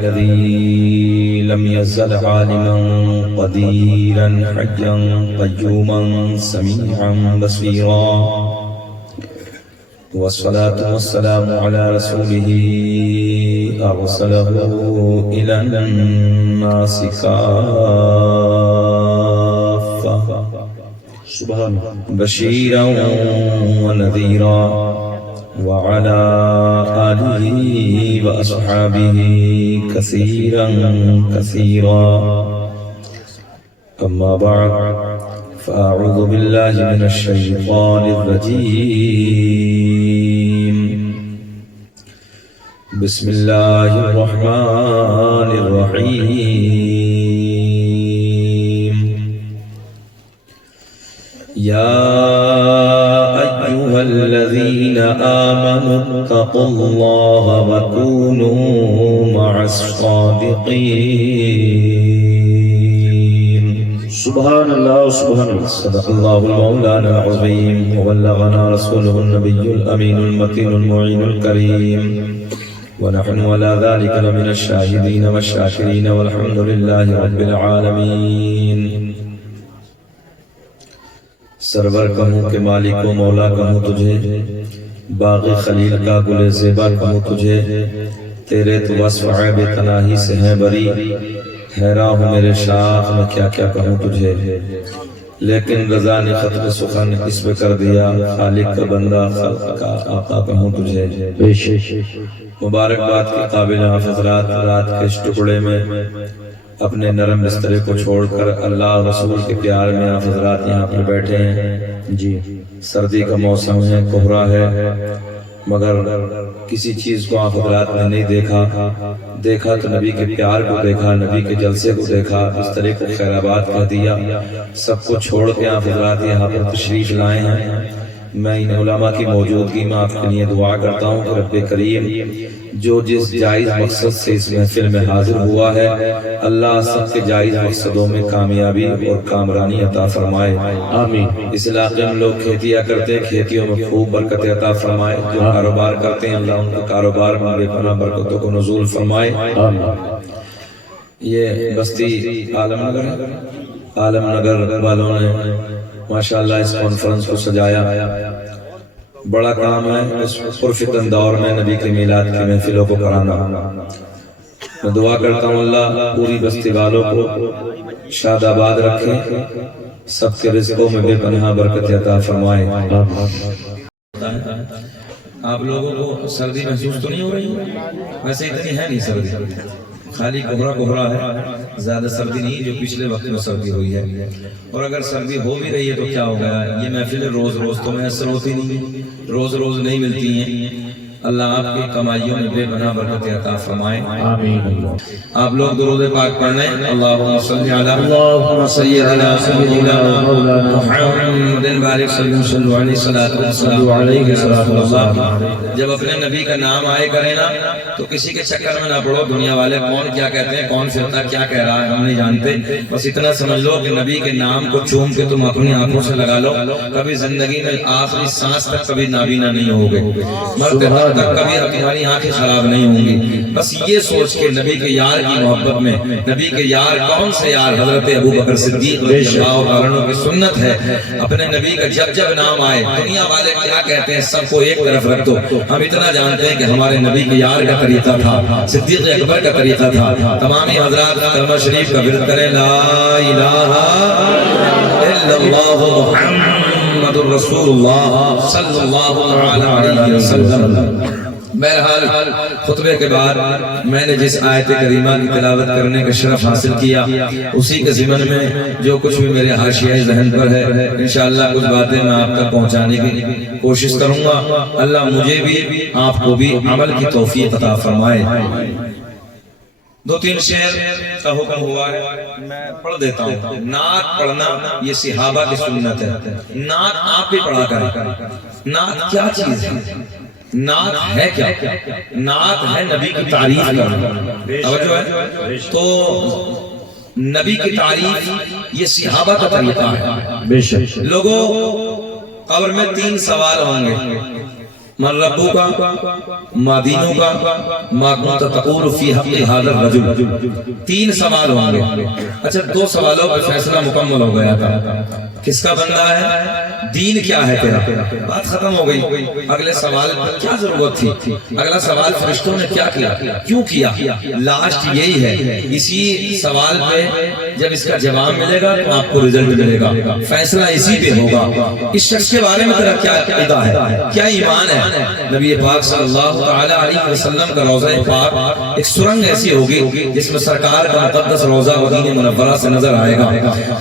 الذي لم يزل عالما قديرا حجا قيوما سميعا بصيرا والصلاة والسلام على رسوله أرسله إلى الناس كافة بشيرا ونذيرا وعلى آله وأصحابه كثيرا أما بعد فأعوذ بالله من الشيطان الرجيم بسم الله الرحمن الرحيم يا أيها الذين آمنوا اتقوا الله وكونوا مع الصادقين سبحان الله سبحان الله. صدق الله المولانا العظيم وبلغنا رسوله النبي الأمين المكين المعين الكريم ونحن على ذلك لمن الشاهدين والشاكرين والحمد لله رب العالمين. سرور کہوں کہ مالک و مولا کہوں تجھے، باغ خلیل کا گل زیبا کہوں تجھے، تیرے تو وصف عیب تناہی سے ہیں بری، حیران ہوں میرے شاخ میں کیا کیا کہوں تجھے، لیکن رضا نے ختم سخن اس پہ کر دیا، خالق کا بندہ خلق کا آقا کہوں تجھے. مبارکباد کے قابل حضرات، رات کے اس ٹکڑے میں اپنے نرم بسترے کو چھوڑ کر اللہ رسول کے پیار میں آپ حضرات یہاں پر بیٹھے ہیں. جی سردی کا موسم ہے، کوہرا ہے، مگر کسی چیز کو آپ حضرات نے نہیں دیکھا تو نبی کے پیار کو دیکھا، نبی کے جلسے کو دیکھا، بسترے کو خیر آباد کہہ دیا. سب کو چھوڑ کے آپ حضرات یہاں پر تشریف لائے ہیں. میں ان علماء کی موجودگی میں آپ کے لیے دعا کرتا ہوں کہ رب کریم جو جس جائز مقصد سے اس محفل میں حاضر ہوا ہے، اللہ سب کے جائز مقصدوں میں کامیابی اور کامرانی عطا فرمائے. آمین. اس علاقے میں لوگ کھیتیاں کرتے ہیں، کھیتیوں میں خوب برکت عطا فرمائے. جو کاروبار کرتے ہیں اللہ ان کے کاروبار میں بے پناہ برکتوں کو نزول فرمائے. یہ بستی عالم نگر والوں نے ماشاءاللہ اس کانفرنس کو سجایا. بڑا کام ہے اس پرفتن دور میں نبی کے میلاد کی محفلوں کو کرانا. میں دعا کرتا ہوں اللہ پوری بستی والوں کو شاد آباد رکھے، سب کے رزقوں میں بے پناہ برکت عطا فرمائے. آپ لوگوں کو سردی محسوس تو نہیں ہو رہی؟ ویسے اتنی ہے نہیں سردی، خالی کوہرا ہے، زیادہ سردی نہیں جو پچھلے وقت میں سردی ہوئی ہے. اور اگر سردی ہو بھی رہی ہے تو کیا ہو گیا، یہ محفلیں روز تو میسر ہوتی نہیں، روز نہیں ملتی ہیں. اللہ آپ کی کمائیوں میں بے پناہ برکت عطا فرمائے. آمین. آپ لوگ درود پاک پڑھیں. اللہم صلی علی سیدنا مولانا محمد بارک صلی علیہ وسلم. جب اپنے نبی کا نام آئے کریں نا تو کسی کے چکر میں نہ پڑو، دنیا والے کون کیا کہتے ہیں، کون فرقہ کیا کہہ رہا ہے ہم نہیں جانتے. بس اتنا سمجھ لو کہ نبی کے نام کو چوم کے تم اپنی آنکھوں سے لگا لو. کبھی زندگی میں آخری سانس تک کبھی نابینا نہیں ہوگے، مرتے وقت تک کبھی تمہاری آنکھیں خراب نہیں ہوں گی. بس یہ سوچ کے نبی کے یار کی محبت میں، نبی کے یار کون سے یار، حضرت ابو بکر صدیق رضی اللہ عنہ کی سنت ہے اپنے نبی کا جب نام آئے دنیا والے کیا کہتے ہیں سب کو ایک طرف رکھ دو. ہم اتنا جانتے ہیں کہ ہمارے نبی کے یار کا طریقہ تھا، صدیق اکبر کا طریقہ تھا. تمام حضرات کلمہ شریف کا ورد کریں، لا الہ الا اللہ محمد رسول اللہ صلی اللہ علیہ وسلم. بہرحال خطبے کے بعد میں نے جس آیت کریمہ کی تلاوت کرنے کا شرف حاصل کیا، اسی کے ضمن میں جو کچھ بھی میرے حاشیہ ذہن پر ہے انشاءاللہ کچھ باتیں میں آپ تک پہنچانے کی کوشش کروں گا. اللہ مجھے بھی آپ کو بھی عمل کی توفیق عطا فرمائے. 2-3 شعر کا حکم ہوا ہے، میں پڑھ دیتا ہوں. نعت پڑھنا یہ صحابہ کی سنت ہے. نعت آپ بھی پڑھا کریں. نعت کیا چیز ہے؟ نعت ہے کیا؟ نعت ہے نبی کی تعریف کرنا. توجہ ہے؟ تو نبی کی تعریف یہ صحابہ کا طریقہ ہے. لوگوں قبر میں 3 سوال ہوں گے. من ربو کا ما دینوں کا ما کنت تقول فی حق هذا الرجل. 3 سوال ہوں گے. اچھا 2 سوالوں پر فیصلہ مکمل ہو گیا تھا. کس کا بندہ ہے, دین کیا ہے تیرا, بات ختم ہو گئی. اگلے سوال پر کیا ضرورت تھی, اگلا سوال فرشتوں نے کیا کیا, کیوں کیا, لاسٹ یہی ہے. اسی سوال پہ جب اس کا جواب ملے گا تو آپ کو رزلٹ ملے گا, فیصلہ اسی پہ ہوگا. اس شخص کے بارے میں تیرا کیا عقیدہ ہے, کیا ایمان ہے. نبی پاک صلی اللہ تعالی علیہ وسلم کا روضہ پاک ایک سرنگ ایسی ہوگی جس میں سرکار کا مقدس روضہ مدینہ منورہ سے نظر آئے گا.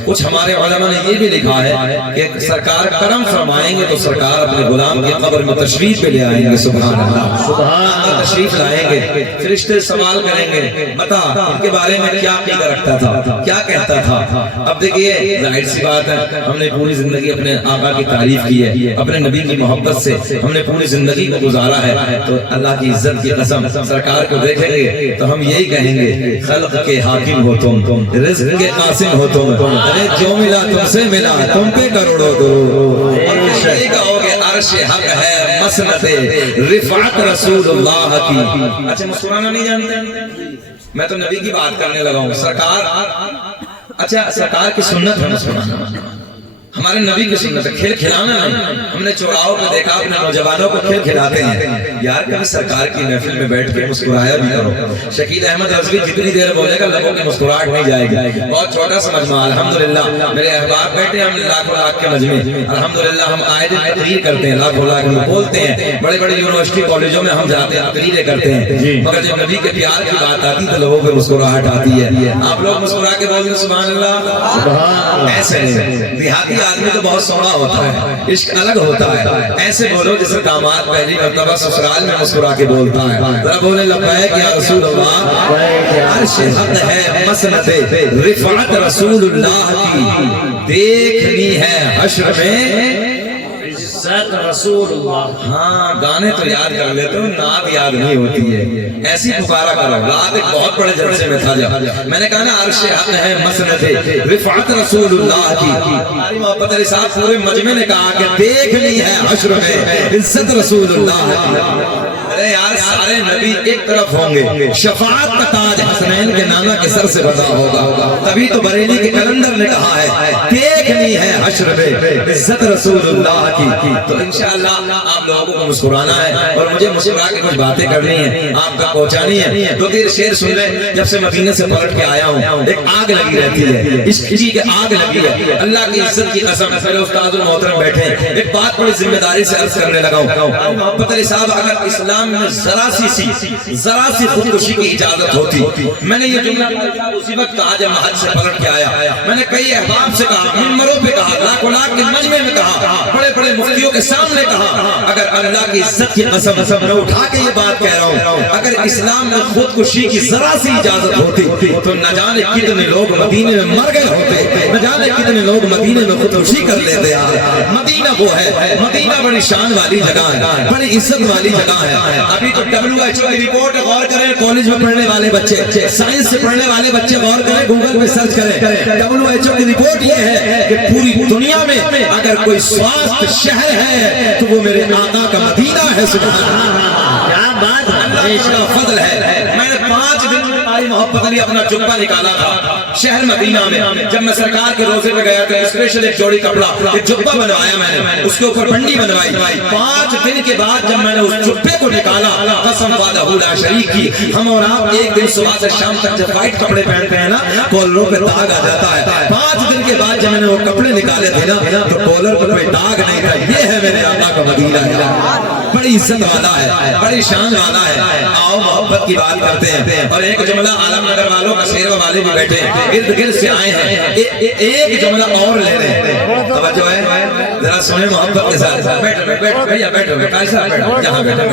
کچھ ہمارے علماء نے یہ بھی لکھا ہے کہ سرکار کرم فرمائیں گے تو سرکار اپنے غلام کی قبر میں تشریف پہ لے آئیں گے. سبحان اللہ, سبحان اللہ, تشریف لائیں گے. فرشتے سوال کریں گے, بتا ان کے بارے میں کیا عقیدہ رکھتا تھا, کیا کہتا تھا. اب دیکھیے ظاہر سی بات ہے, ہم نے پوری زندگی اپنے آقا کی تعریف کی ہے, اپنے نبی کی محبت سے ہم نے پوری زندگی کو گزارا ہے, تو اللہ کی عزت کی قسم سرکار کو دیکھیں گے تو ہم یہی کہیں گے, خلق کے حاکم ہو تم, رزق کے قاسم ہو تم, ارے جو ملا تم سے ملا, تم پہ کروڑوں درود. یہی کہو گے عرش حق ہے مسند رفعت رسول اللہ کی. اچھا مسکرانا نہیں جانتے, میں تو نبی کی بات کرنے لگا ہوں. سرکار, اچھا سرکار کی سنت ہے مسکرانا, ہمارے نبی کی سنت ہے. کھیل کھلانا نہیں. ہم نے چوراہوں پہ دیکھا اپنے نوجوانوں کو کھیل کھلاتے ہیں. یار کبھی سرکار کی محفل میں بیٹھ کے مسکرایا بھی کرو. شکیل احمد رضوی جتنی دیر بولے گا لبوں کی مسکراہٹ نہیں جائے گی. بہت چھوٹا سا مجمع الحمدللہ, میرے احباب بیٹھے ہم لاکھوں لاکھ کے مجمع الحمدللہ. ہم آئے دن تقریر کرتے ہیں, لاکھوں لاکھ میں بولتے ہیں, بڑے بڑے یونیورسٹی کالجوں میں ہم جاتے ہیں تقریریں کرتے ہیں, مگر جب نبی کے پیار کی بات آتی تو لوگوں پہ مسکراہٹ آتی ہے. آپ لوگ مسکرا کے بولتے ہیں سبحان اللہ. ایسے نہیں, دیہاتی آدمی تو بہت سونا ہوتا ہے, عشق الگ ہوتا ہے. ایسے بولو جیسے داماد پہلی مرتبہ سسرال میں مسکرا کے بولتا ہے. ذرا بولے لبیک یا رسول اللہ. عرش حق ہے مسند رفعت رسول اللہ کی, دیکھنی ہے حشر میں عزت رسول اللہ. ہاں گانے تو یاد کر لیتے ہو, نعت یاد نہیں ہوتی ہے. ایسی پکارا کرو. رات ایک بہت بڑے جلسے میں تھا, جب میں نے کہا نا عرش حق ہے مسند رفعت رسول اللہ کی, ہماری محبت علی صاحب پورے مجمع نے کہا کہ دیکھنی ہے حشر میں عزت رسول اللہ کی. ارے یار سارے نبی ایک طرف ہوں گے, شفاعت کا تاج حسنین کے نانا کے سر سے بنا ہوگا. تبھی تو بریلی کے کلندر نے کہا ہے دیکھنی ہے حشر میں عزت رسول اللہ کی. تو انشاءاللہ آپ لوگوں کو مسکرانا ہے اور مجھے مسکرا کے کچھ باتیں کرنی ہے, آپ کا پہنچانی ہے. 2-3 شعر سن لیں. جب سے مدینے سے پلٹ کے آیا ہوں ایک آگ لگی رہتی ہے, اس کسی کے آگ لگی ہے. اللہ کی عزت کی قسم, میرے استاد محترم بیٹھے ہیں, ایک بات بڑی ذمہ داری سے عرض کرنے لگا ہوں. محبت علی صاحب اگر اسلام میں ذرا سی خودکشی کی اجازت ہوتی, میں نے یہ جملہ اسی وقت کہا جب حج سے پلٹ کے آیا. میں نے کئی احباب سے کہا, منبروں پہ کہا, لاکھوں لاکھ کے مجمع میں کہا, بڑے بڑے مفتیوں کے سامنے کہا, اگر اللہ کی عزت کی قسم میں اٹھا کے یہ بات کہہ رہا ہوں, اگر اسلام میں خودکشی کی ذرا سی اجازت ہوتی تو نہ جانے کتنے لوگ مدینے میں مر گئے ہوتے, نہ جانے کتنے لوگ مدینے میں خودکشی کر لیتے. مدینہ وہ ہے, مدینہ بڑی شان والی جگہ ہے, بڑی عزت والی جگہ ہے. ابھی تو WHO کی رپورٹ غور کریں, کالج میں پڑھنے والے بچے, سائنس سے پڑھنے والے بچے غور کریں, گوگل پہ سرچ کریں. WHO کی رپورٹ یہ ہے کہ پوری دنیا میں اگر کوئی سواست شہر ہے تو وہ میرے آقا کا مدینہ ہے. سبحان اللہ, کیا بات ہے, اللہ کا فضل ہے. میں نے 5 دن میں ہماری محبت علی اپنا جبہ نکالا تھا شہر مدینہ میں. جب میں سرکار کے روزے پہ گیا تھا, اسپیشل ایک جوڑی کپڑا, ایک جبہ بنوایا میں نے, اس کے اوپر پنڈی بنوائی. 5 دن کے بعد جب میں نے اس جبے کو نکالا, قسم وعدہ لا شریک کی, ہم اور آپ ایک دن صبح سے شام تک جب وائٹ کپڑے پہنتے ہیں نا, کالروں پہ داغ آ جاتا ہے. 5 دن کے بعد جب میں نے وہ کپڑے نکالے تھے نا تو کالر پر کوئی داغ نہیں تھا. یہ ہے میرے آقا کا مدینہ ہے, بڑی عزت والا ہے, بڑی شان والا ہے. آؤ محبت کی بات کرتے ہیں. اور ایک جملہ عالم نگر والوں کا شیروا والے بھی بیٹھے ہیں, ارد گرد سے آئے ہیں, ایک جملہ اور لے رہے ہیں. توجہ ہے, ذرا سنیں محبت کے ساتھ. بیٹھو بھیا, بیٹھو بیٹھو, یہاں بیٹھو,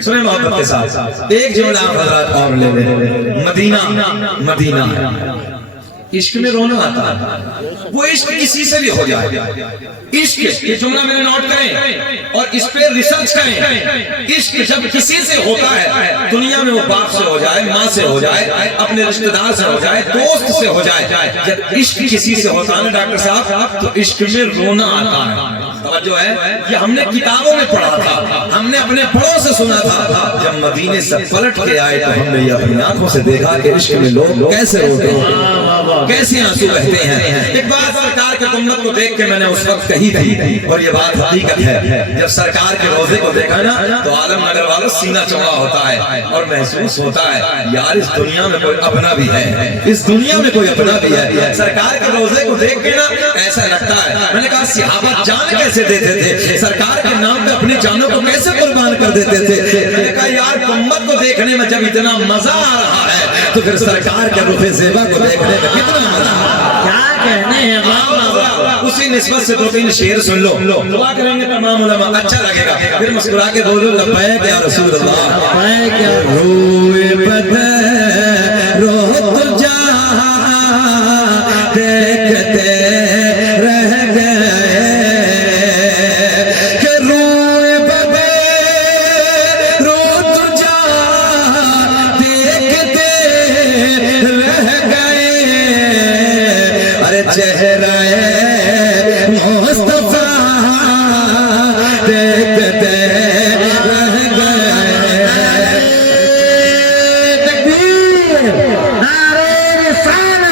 سنیں محبت کے ساتھ. ایک جملہ آپ حضرات اور لے لیں. مدینہ, مدینہ عشق میں رونا آتا ہے، وہ عشق کسی سے بھی ہو جائے، عشق یہ جملہ میں نے نوٹ کریں اور اس پہ ریسرچ کریں، عشق جب کسی سے ہوتا ہے دنیا میں وہ باپ سے ہو جائے، ماں سے ہو جائے، اپنے رشتہ دار سے ہو جائے، دوست سے ہو جائے، جب عشق کسی سے ہوتا ہے نا ڈاکٹر صاحب تو عشق میں رونا آتا ہے۔ توجہ ہے، یہ ہم نے کتابوں میں پڑھا تھا، ہم نے اپنے بڑوں سے سنا تھا، جب مدینے سے پلٹ کے آئے تو ہم نے یہ اپنی آنکھوں سے دیکھا کہ عشق میں لوگ کیسے روتے ہیں، کیسے آنسو بہتے ہیں۔ ایک بات سرکار کے گنبد کو دیکھ کے میں نے اس وقت کہی تھی اور یہ بات حقیقت ہے، جب سرکار کے روزے کو دیکھا نا تو عالم نگر والوں سینہ چوڑا ہوتا ہے اور محسوس ہوتا ہے یار اس دنیا میں کوئی اپنا بھی ہے، اس دنیا میں کوئی اپنا بھی ہے۔ سرکار کے روزے کو دیکھ کے نا ایسا لگتا ہے، میں نے کہا صحابہ جان کیسے دیتے تھے، سرکار کے نام پہ اپنی جانوں کو کیسے قربان کر دیتے تھے۔ میں نے کہا یار گنبد کو دیکھنے میں جب اتنا مزہ آ رہا ہے تو پھر سرکار کے رخ زیبا کو دیکھنے میں کتنا مزہ آ رہا ہے۔ کیا کہنے ہیں اسی نسبت سے 2-3 شعر سن لو، دعا کریں گے تمام علماء، اچھا لگے گا، پھر مسکرا کے بولو لبیک یا رسول اللہ، لبیک یا روئے بدر رو جا دیکھتے رہ گئے کہ روئے بدر رو جا دیکھتے رہ گئے، ارے چہرہ مصطفیٰ دیکھتے رہ گئے۔ تکبیر، نعرہ رسالت،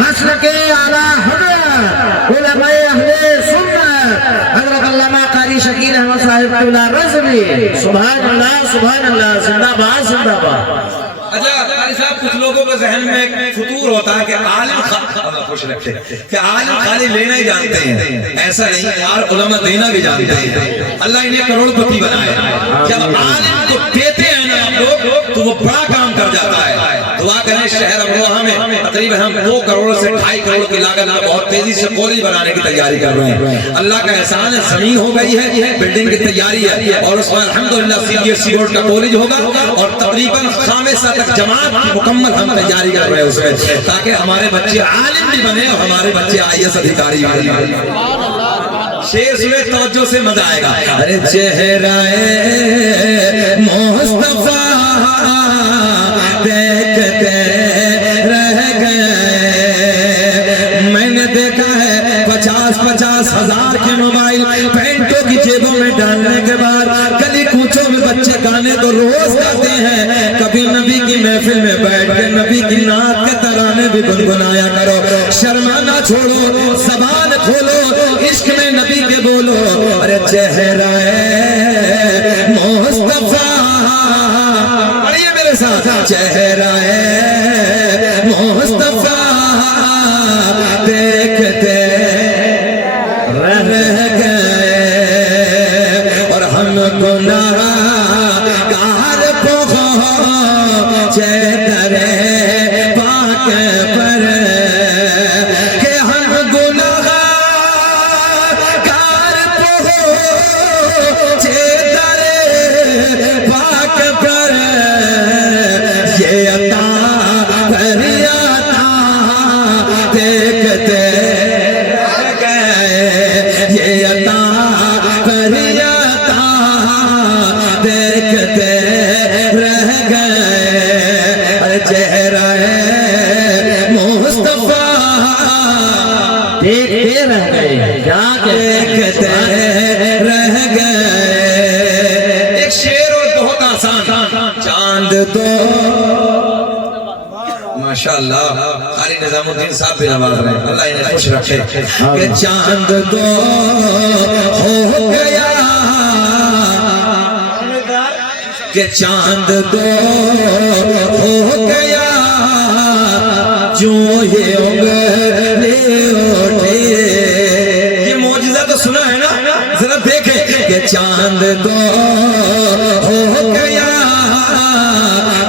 مسلک اعلی حضرت علماء اہل سنت حضرت علامہ قاری شکیل احمد صاحب قبلہ رضوی، سبحان اللہ سبحان اللہ، زندہ باد زندہ باد۔ اچھا قاری صاحب کچھ لوگوں کے ذہن میں ایک فطور ہوتا ہے کہ عالم خوش رکھتے کہ عالم خالی لینا ہی جانتے ہیں، ایسا نہیں یار، علماء دینا بھی جانتے ہیں، اللہ انہیں کروڑ پتی بنائے، جب عالم کو دیتے ہیں نا آپ لوگ تو وہ بڑا کام کر جاتا ہے۔ دعا کریں شہر امروہہ میں تقریباً ہم 2 کروڑ سے 2.5 کروڑ کی لاگت میں بہت تیزی سے کالج بنانے کی تیاری کر رہے ہیں، اللہ کا احسان ہے زمین ہو گئی ہے، بلڈنگ کی تیاری ہے اور اس میں الحمدللہ CBSE بورڈ کا کالج ہوگا اور تقریباً خامسہ تک جماعت کی مکمل ہم تیاری کر رہے ہیں اس میں، تاکہ ہمارے بچے عالم بھی بنے اور ہمارے بچے IAS ادھیکاری بھی بنے۔ شیر سنے توجہ سے مزہ آئے گا، ارے چہرہ مصطفیٰ دیکھتے رہ گئے، میں نے دیکھا ہے 50-50 ہزار کے موبائل پینٹوں کی جیبوں میں ڈالنے کے بعد گلی کوچوں میں بچے گانے تو روز گاتے ہیں، کبھی نبی کی محفل میں بیٹھ کے نبی کی نعت کے ترانے بھی گنگنایا کرو، شرمانا چھوڑو، زبان کھولو، عشق میں نبی کے بولو، ارے چہرہ مصطفیٰ، پڑھیے میرے ساتھ، چہرہ مصطفیٰ دیکھتے رہ گئے اور ہم گناہگار پہنچے در پاک پر، کہ ہم گناہگار پہنچے در پاک پر، یہ عطا کری عطا دیکھتے رہ گئے، یہ عطا کری عطا دیکھتے رہ گئے، ارے چہرہ مصطفیٰ دیکھتے رہ گئے، کیا دیکھتے رہ گئے۔ ایک شعر اور بہت آسان، چاند تو ماشاءاللہ قاری نظام الدین صاحب بھی نواز رہے ہیں، اللہ انہیں خوش رکھے، کہ چاند تو ہو گیا، کہ چاند تو ہو گیا، جو یہ انگلے اٹھے، یہ معجزہ تو سنا ہے نا، ذرا دیکھیں کہ چاند تو ہو گیا،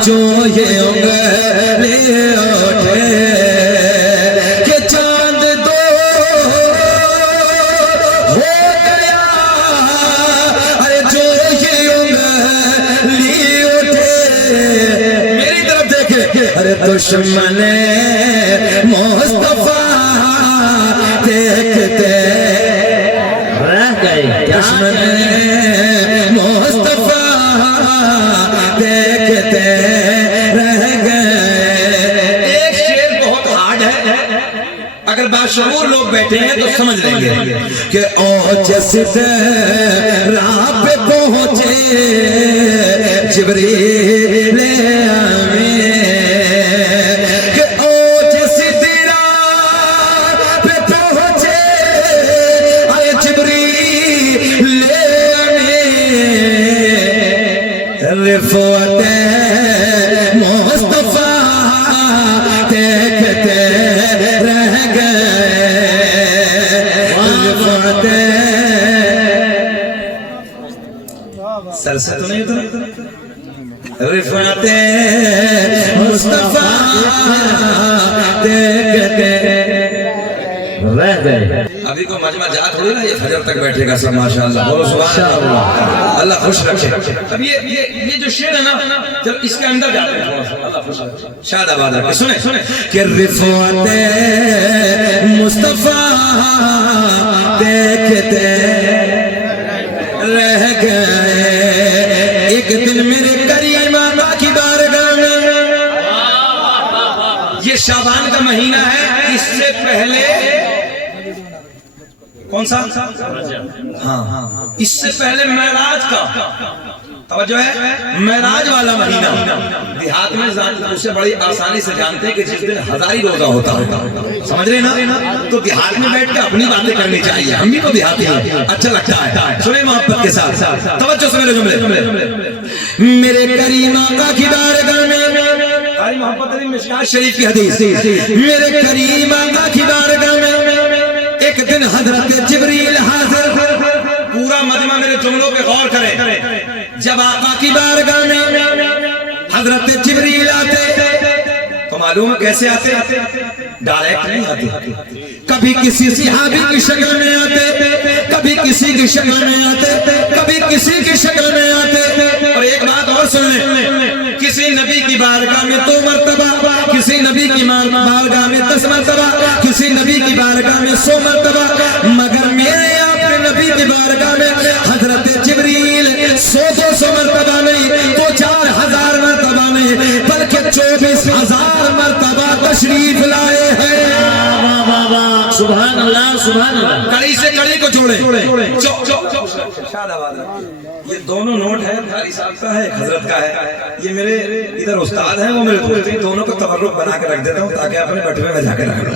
جو یہ انگلے اٹھے، کہ چاند تو ہو گیا، ارے جو یہ انگلی اٹھے، میری طرف دیکھیں، ارے دشمن مصطفیٰ اگر باشعور لوگ بیٹھے ہیں تو سمجھ لیں گے کہ اوجس راہ پہ پہنچے جبریل امین، کہ اوجس راہ پہ پہنچے اے جبریل امین، رفعت مصطفیٰ دیکھتے رہ گئے، رفعت سر سے تو نہیں اترا، رفعت مصطفیٰ دیکھتے رہ گئے۔ ابھی کو مجمع جات ہوئی نا، یہ فجر تک بیٹھے گا سب ماشاءاللہ، بولو سبحان اللہ، اللہ خوش رکھے۔ اب یہ جو شعر ہے نا، جب اس کے اندر جاتے ہیں اللہ خوش رکھے، شاد آباد رکھے، سنیں کہ رفعت مصطفیٰ دیکھتے رہ گئے، ایک دن میرے کریم آقا کی بارگاہ میں، یہ شعبان کا مہینہ ہے، اس سے پہلے کون سا؟ ہاں، اس سے پہلے معراج کا، توجہ ہے، معراج والا مہینہ دیہات میں اسے بڑی آسانی سے جانتے ہیں کہ جس دن ہزاری روزہ ہوتا ہے، سمجھ رہے نا؟ تو دیہات میں بیٹھ کے اپنی باتیں کرنی چاہیے، ہم بھی تو دیہاتی ہیں، اچھا لگتا ہے، سنیں محبت کے ساتھ، توجہ سے میرے جملے، میرے کریم آقا کی بارگاہ میں، قاری محبت علی مشکات شریف کی حدیث، میرے کریم آقا کی بارگاہ میں ایک دن حضرت جبریل حاضر، پورا مجمع میرے جملوں پہ غور کریں، جب آقا کی بارگاہ میں حضرت جبریل آتے تو معلوم ہے کیسے آتے؟ ڈائریکٹ نہیں آتے، کبھی کسی صحابی کی شکل میں آتے، کبھی کسی کی شکل میں آتے، کبھی کسی کی شکل میں آتے، اور ایک بات اور سن لیں، کسی نبی کی بارگاہ میں 2 مرتبہ، کسی نبی کی بارگاہ میں 10 مرتبہ، کسی نبی کی بارگاہ میں 100 مرتبہ، مگر میرے اپنے نبی کی بارگاہ میں حضرت جبریل 100-200 مرتبہ نہیں تو 4000 مرتبہ نہیں بلکہ 24,000 مرتبہ تشریف لائے ہیں۔ سبحان اللہ، سبحان اللہ، کڑی سے کڑی کو جوڑے، یہ دونوں نوٹ ہے، قاری صاحب کا ہے، حضرت کا ہے، یہ میرے ادھر استاد ہیں، وہ میرے دوست ہیں، دونوں کو تبرک بنا کے رکھ دیتا ہوں تاکہ اپنے بٹوے میں جا کے رکھ لوں۔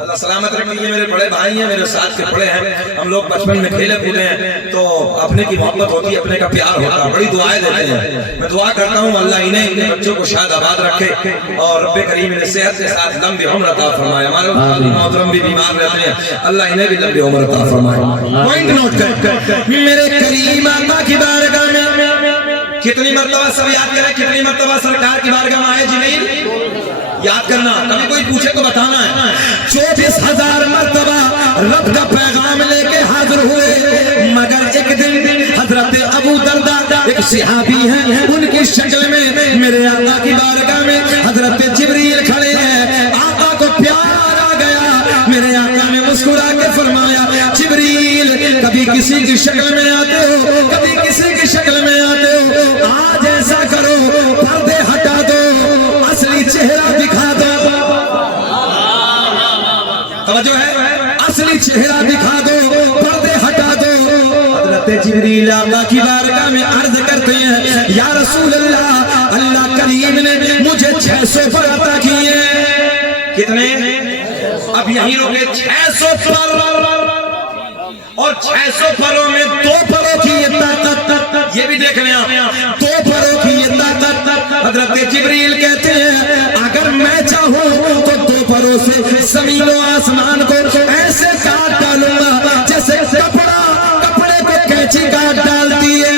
اللہ سلامت رکھے، یہ میرے بڑے بھائی ہیں، میرے ساتھ کے بڑے ہیں، ہم لوگ بچپن میں کھیلے کودے ہیں تو اپنے کی محبت ہوتی ہے، اپنے کا پیار ہوتا ہے، بڑی دعائیں دیتے ہیں، میں دعا کرتا ہوں اللہ انہیں اپنے بچوں کو شاد آباد رکھے اور رب کریم انہیں صحت کے ساتھ لمبی عمر عطا فرمائے، ہمارے محترم بھی بیمار رہتے ہیں، اللہ انہیں بھی لمبی عمر عطا فرمائے۔ پوائنٹ نوٹ کریں، میرے کریم آقا کی بارگاہ میں کتنی مرتبہ سب یاد کریں، کتنی مرتبہ سرکار کی بارگاہ میں آئے جبریل؟ یاد کرنا، کبھی کوئی پوچھے تو بتانا ہے، 24,000 مرتبہ رب کا پیغام لے کے حاضر ہوئے، مگر ایک دن حضرت ابو درداء ایک صحابی ہیں، ان کی شکل میں میرے آقا کی بارگاہ میں حضرت جبریل کھڑے ہیں، آقا کو پیار آ گیا، میرے آقا نے مسکرا کے فرمایا جبریل کبھی کسی کی شکل میں آتے ہو، کبھی کسی کی شکل میں آتے ہو، آج ایسا کرو پردے ہٹا دو، اصلی چہرہ دکھا دو، توجہ ہے، اصلی چہرہ دکھا دو، پردے ہٹا دو۔ حضرت جبریل آقا کی بارگاہ میں عرض کرتے ہیں یا رسول اللہ، اللہ کریم نے مجھے 600 پر عطا کیے، کتنے؟ اب یہیں روکے، 600 پر، اور 600 پروں میں 2 پروں کی یہ طاقت، یہ بھی دیکھ لیں آپ، 2 پروں کی یہ طاقت، حضرت جبریل کہتے ہیں اگر میں چاہوں تو 2 پروں سے زمین و آسمان کو ایسے کاٹ ڈالوں گا جیسے کپڑے کو کینچی کاٹ ڈالتی ہے،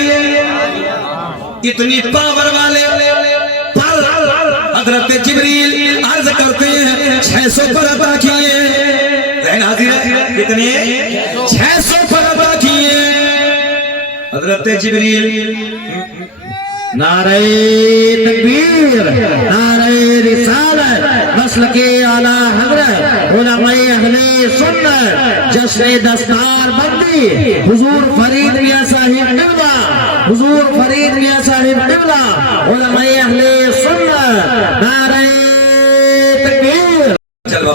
اتنی پاور والے پر حضرت جبریل عرض کرتے ہیں 600 پر عطا کیے، ذہن حاضر ہے، کتنے؟ 600 پر عطا کیے حضرت جبریل۔ نعرہ تکبیر، نعرہ رسالت، مسلک اعلی حضرت علماء اہل سنت، جشن دستار بندی حضور فرید میاں صاحب قبلہ، حضور فرید میاں صاحب قبلہ، علماء اہل سنت، نعرہ تکبیر۔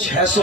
600।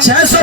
600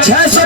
600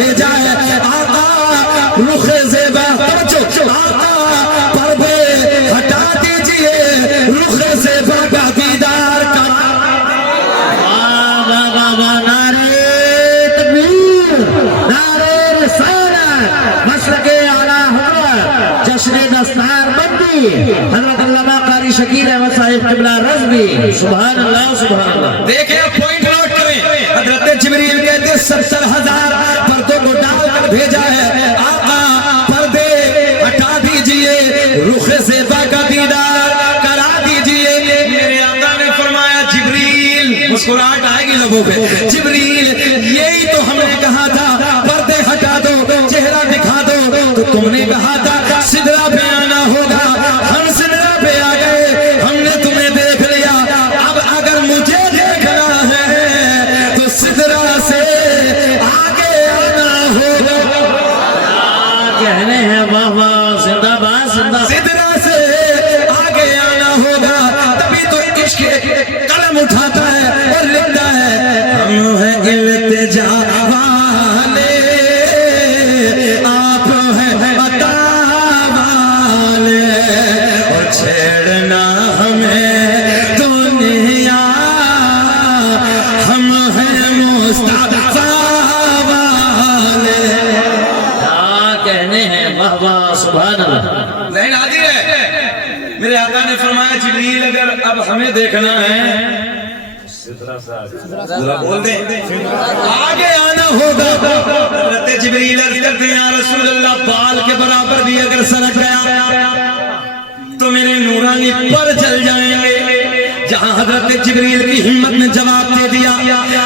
بھیجا ہے آقا رخ زیبا آقا پردے ہٹا دیجئے رخ زیبا کا دیدار کرا نعرے تکبیر نعرے رسالت مسلک اعلی حضرت جشن دستار بندی حضرت علامہ قاری شکیل احمد صاحب قبلہ رضوی سبحان اللہ سبحان اللہ دیکھیں آپ پوائنٹ نوٹ کریں حضرت جبریل کہتے ہیں 70,000 پردوں کو ڈال کر بھیجا ہے آقا پردے ہٹا دیجئے رخ زیبا کا دیدار کرا دیجئے میرے آقا نے فرمایا جبریل مسکراہٹ آئے گی لوگوں پہ جبریل یہی تو ہم نے کہا تھا پردے ہٹا دو چہرہ دکھا دو تو تم نے کہا تھا سدرہ پہ آنا ہوگا ہم سدرہ پہ آ گئے ہم نے تمہیں دیکھ لیا اب اگر مجھے دیکھنا ہے تو سدرہ سے آگے آنا ہوگا کہنے ہیں واہ واہ زندہ باد زندہ سدرہ سے آگے آنا ہوگا تبھی تو عشق قلم اٹھاتا ہے اور لکھتا ہے ہم ہیں التجا والے آپ ہیں عطا والے اور چھیڑنا ہمیں دنیا ہم ہیں مصطفیٰ والے کہنے ہیں واہ واہ سبحان اللہ ذہن حاضر ہے میرے آقا نے فرمایا جبریل اگر اب ہمیں دیکھنا ہے ذرا بول دیں آگے آنا ہوگا حضرت جبریل عرض کرتے ہیں یا رسول اللہ بال کے برابر بھی اگر سرک گیا تو میرے نورانی پر چل جائیں گے جہاں حضرت جبریل کی ہمت نے جواب دے دیا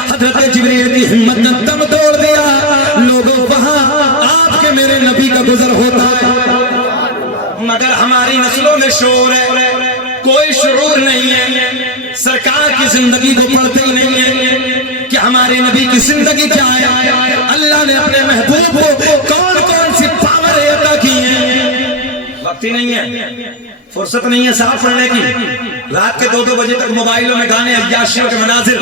حضرت جبریل کی ہمت نے دم توڑ دیا لوگوں وہاں آپ کے میرے نبی کا گزر ہوتا ہے مگر ہماری نسلوں میں شعور ہے کوئی شعور نہیں ہے سرکار کی زندگی کو پڑھتے ہی نہیں ہے کہ ہمارے نبی کی زندگی کیا ہے اللہ نے اپنے محبوب کو کون کون سی پاور عطا کی ہیں وقت ہی نہیں ہے فرصت نہیں ہے صاحب پڑھنے کی رات کے 2-2 بجے تک موبائلوں میں گانے عیاشیوں کے مناظر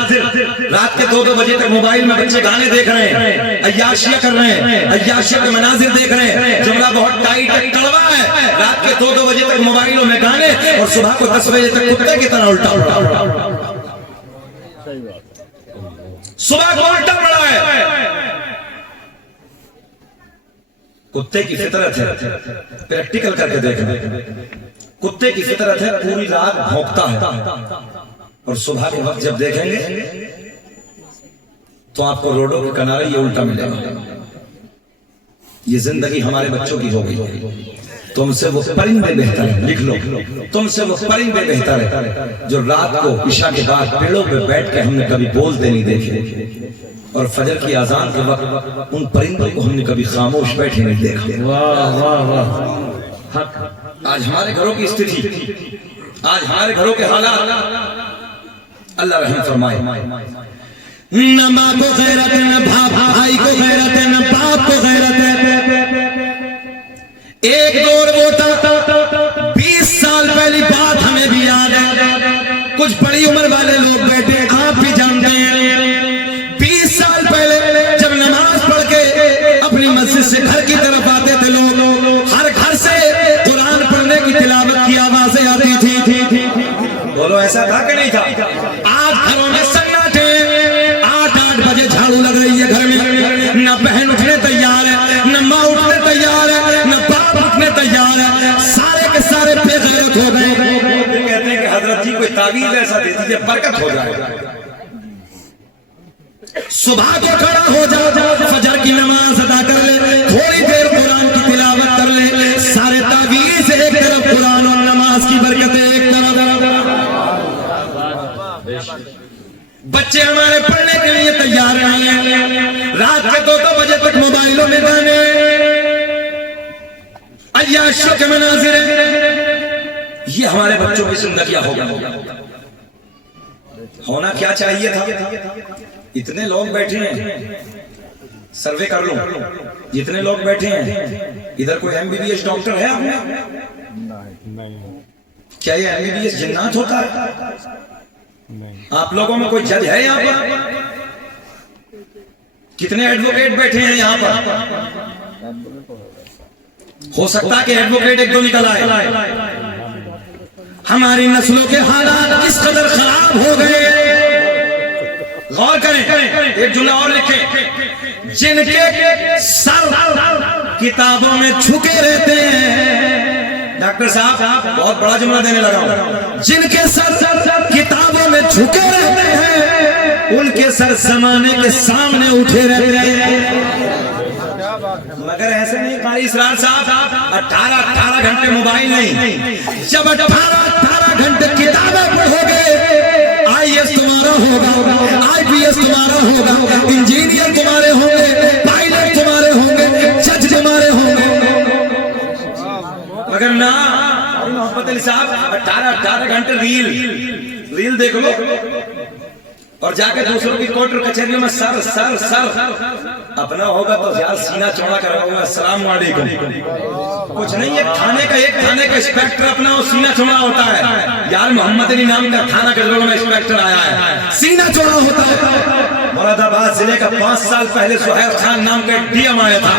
رات کے 2-2 بجے تک موبائل میں بچے گانے دیکھ رہے ہیں عیاشیاں کر رہے ہیں عیاشیوں کے مناظر دیکھ رہے ہیں جملہ بہت ٹائٹ ہے کڑوا ہے رات کے 2-2 بجے تک موبائلوں میں گانے اور صبح کو 10 بجے تک کتے کی طرح الٹا صبح کو الٹا پڑا ہے کتے کی فطرت ہے پریکٹیکل کر کے دیکھنا کتے کی فطرت ہے پوری رات بھونکتا ہے اور صبح کے وقت جب دیکھیں گے تو آپ کو روڈوں کے کنارے یہ الٹا ملے گا یہ زندگی ہمارے بچوں کی ہو گئی تم سے وہ پرندے بہتر ہے لکھ لو تم سے وہ پرندے بہتر ہے جو رات کو عشاء کے بعد پیڑوں پہ بیٹھ کے ہم نے کبھی بولتے نہیں دیکھے اور فجر کی اذان کے وقت ان پرندوں کو ہم نے کبھی خاموش بیٹھے نہیں دیکھے واہ واہ واہ آج ہمارے گھروں کی استھتی آج ہمارے گھروں کے حالات اللہ رحم فرمائے نہ ماں کو غیرت ہے نہ بھائی کو غیرت ہے نہ باپ کو غیرت ہے ایک دور وہ تھا 20 سال پہلی بات ہمیں بھی یاد ہے کچھ بڑی عمر والے لوگ بیٹھے آپ بھی جانتے ہیں 20 سال پہلے جب نماز پڑھ کے اپنی مسجد سے گھر کی طرف آتے تھے لوگ ہر گھر سے قرآن پڑھنے کی تلاوت کی آوازیں آتی تھی بولو ایسا تھا کہ نہیں تھا آج گھروں میں سناٹے 8 بجے جھاڑو لگ رہی ہے گھر میں نہ بہن اٹھنے تیار ہے نہ ماں اٹھنے تیار ہے نہ باپ اٹھنے تیار ہے سارے کے سارے بے غیرت ہو گئے کہتے ہیں کہ حضرت جی کوئی تعویذ ایسا دے دیجئے برکت ہو جائے صبح کو کھڑا ہو جاؤ فجر کی نماز ادا کر لے تھوڑی دیر قرآن کی تلاوت کر لے سارے تعویذ ایک طرف قرآن اور نماز کی برکتیں ایک طرف بچے ہمارے پڑھنے کے لیے تیار نہیں ہیں رات کے 2 بجے تک موبائلوں میں گانے عیاشوں کے مناظر یہ ہمارے بچوں کی زندگیاں ہونا کیا چاہیے تھا اتنے لوگ بیٹھے ہیں سروے کر لوں جتنے لوگ بیٹھے ہیں ادھر کوئی MBBS ڈاکٹر ہے کیا یہ MBBS جنات ہوتا ہے آپ لوگوں میں کوئی جج ہے یہاں پر کتنے ایڈوکیٹ بیٹھے ہیں یہاں پر؟ ہو سکتا ہے کہ ایڈوکیٹ ایک دو نکل آئے. ہماری نسلوں کے حالات اس قدر خراب ہو گئے. غور کریں, ایک جملہ اور لکھیں, جن کے سر کتابوں میں چھکے رہتے ہیں. ڈاکٹر صاحب بہت بڑا جملہ دینے لگا ہوں. جن کے سر کتابوں میں چھکے رہتے ہیں ان کے سر زمانے کے سامنے اٹھے رہتے ہیں. مگر ایسے نہیں قاری اسرار صاحب, 18 گھنٹے موبائل نہیں, جب 18 گھنٹے کتابیں پڑھو گے, آئی ایس تمہارا ہوگا, آئی پی ایس تمہارا ہوگا, انجینئر تمہارے ہوں گے, پائلٹ تمہارے ہوں گے, جج تمہارے ہوں گے. مگر نہ محمد علی صاحب 18 گھنٹے ریل دیکھ لو اور جا کے دوسروں کی کوٹ اور کچہریوں میں سر اپنا ہوگا تو یار سینہ چوڑا کر رہا ہوگا, السلام علیکم. کچھ نہیں ہے, تھانے کا انسپیکٹر اپنا وہ سینہ چوڑا ہوتا ہے. یار محمد علی نام کا تھانہ گجرول میں انسپیکٹر آیا ہے, سینہ چوڑا ہوتا ہے. مراد آباد ضلع کا 5 سال پہلے سہیل خان نام کا ڈی ایم آیا تھا,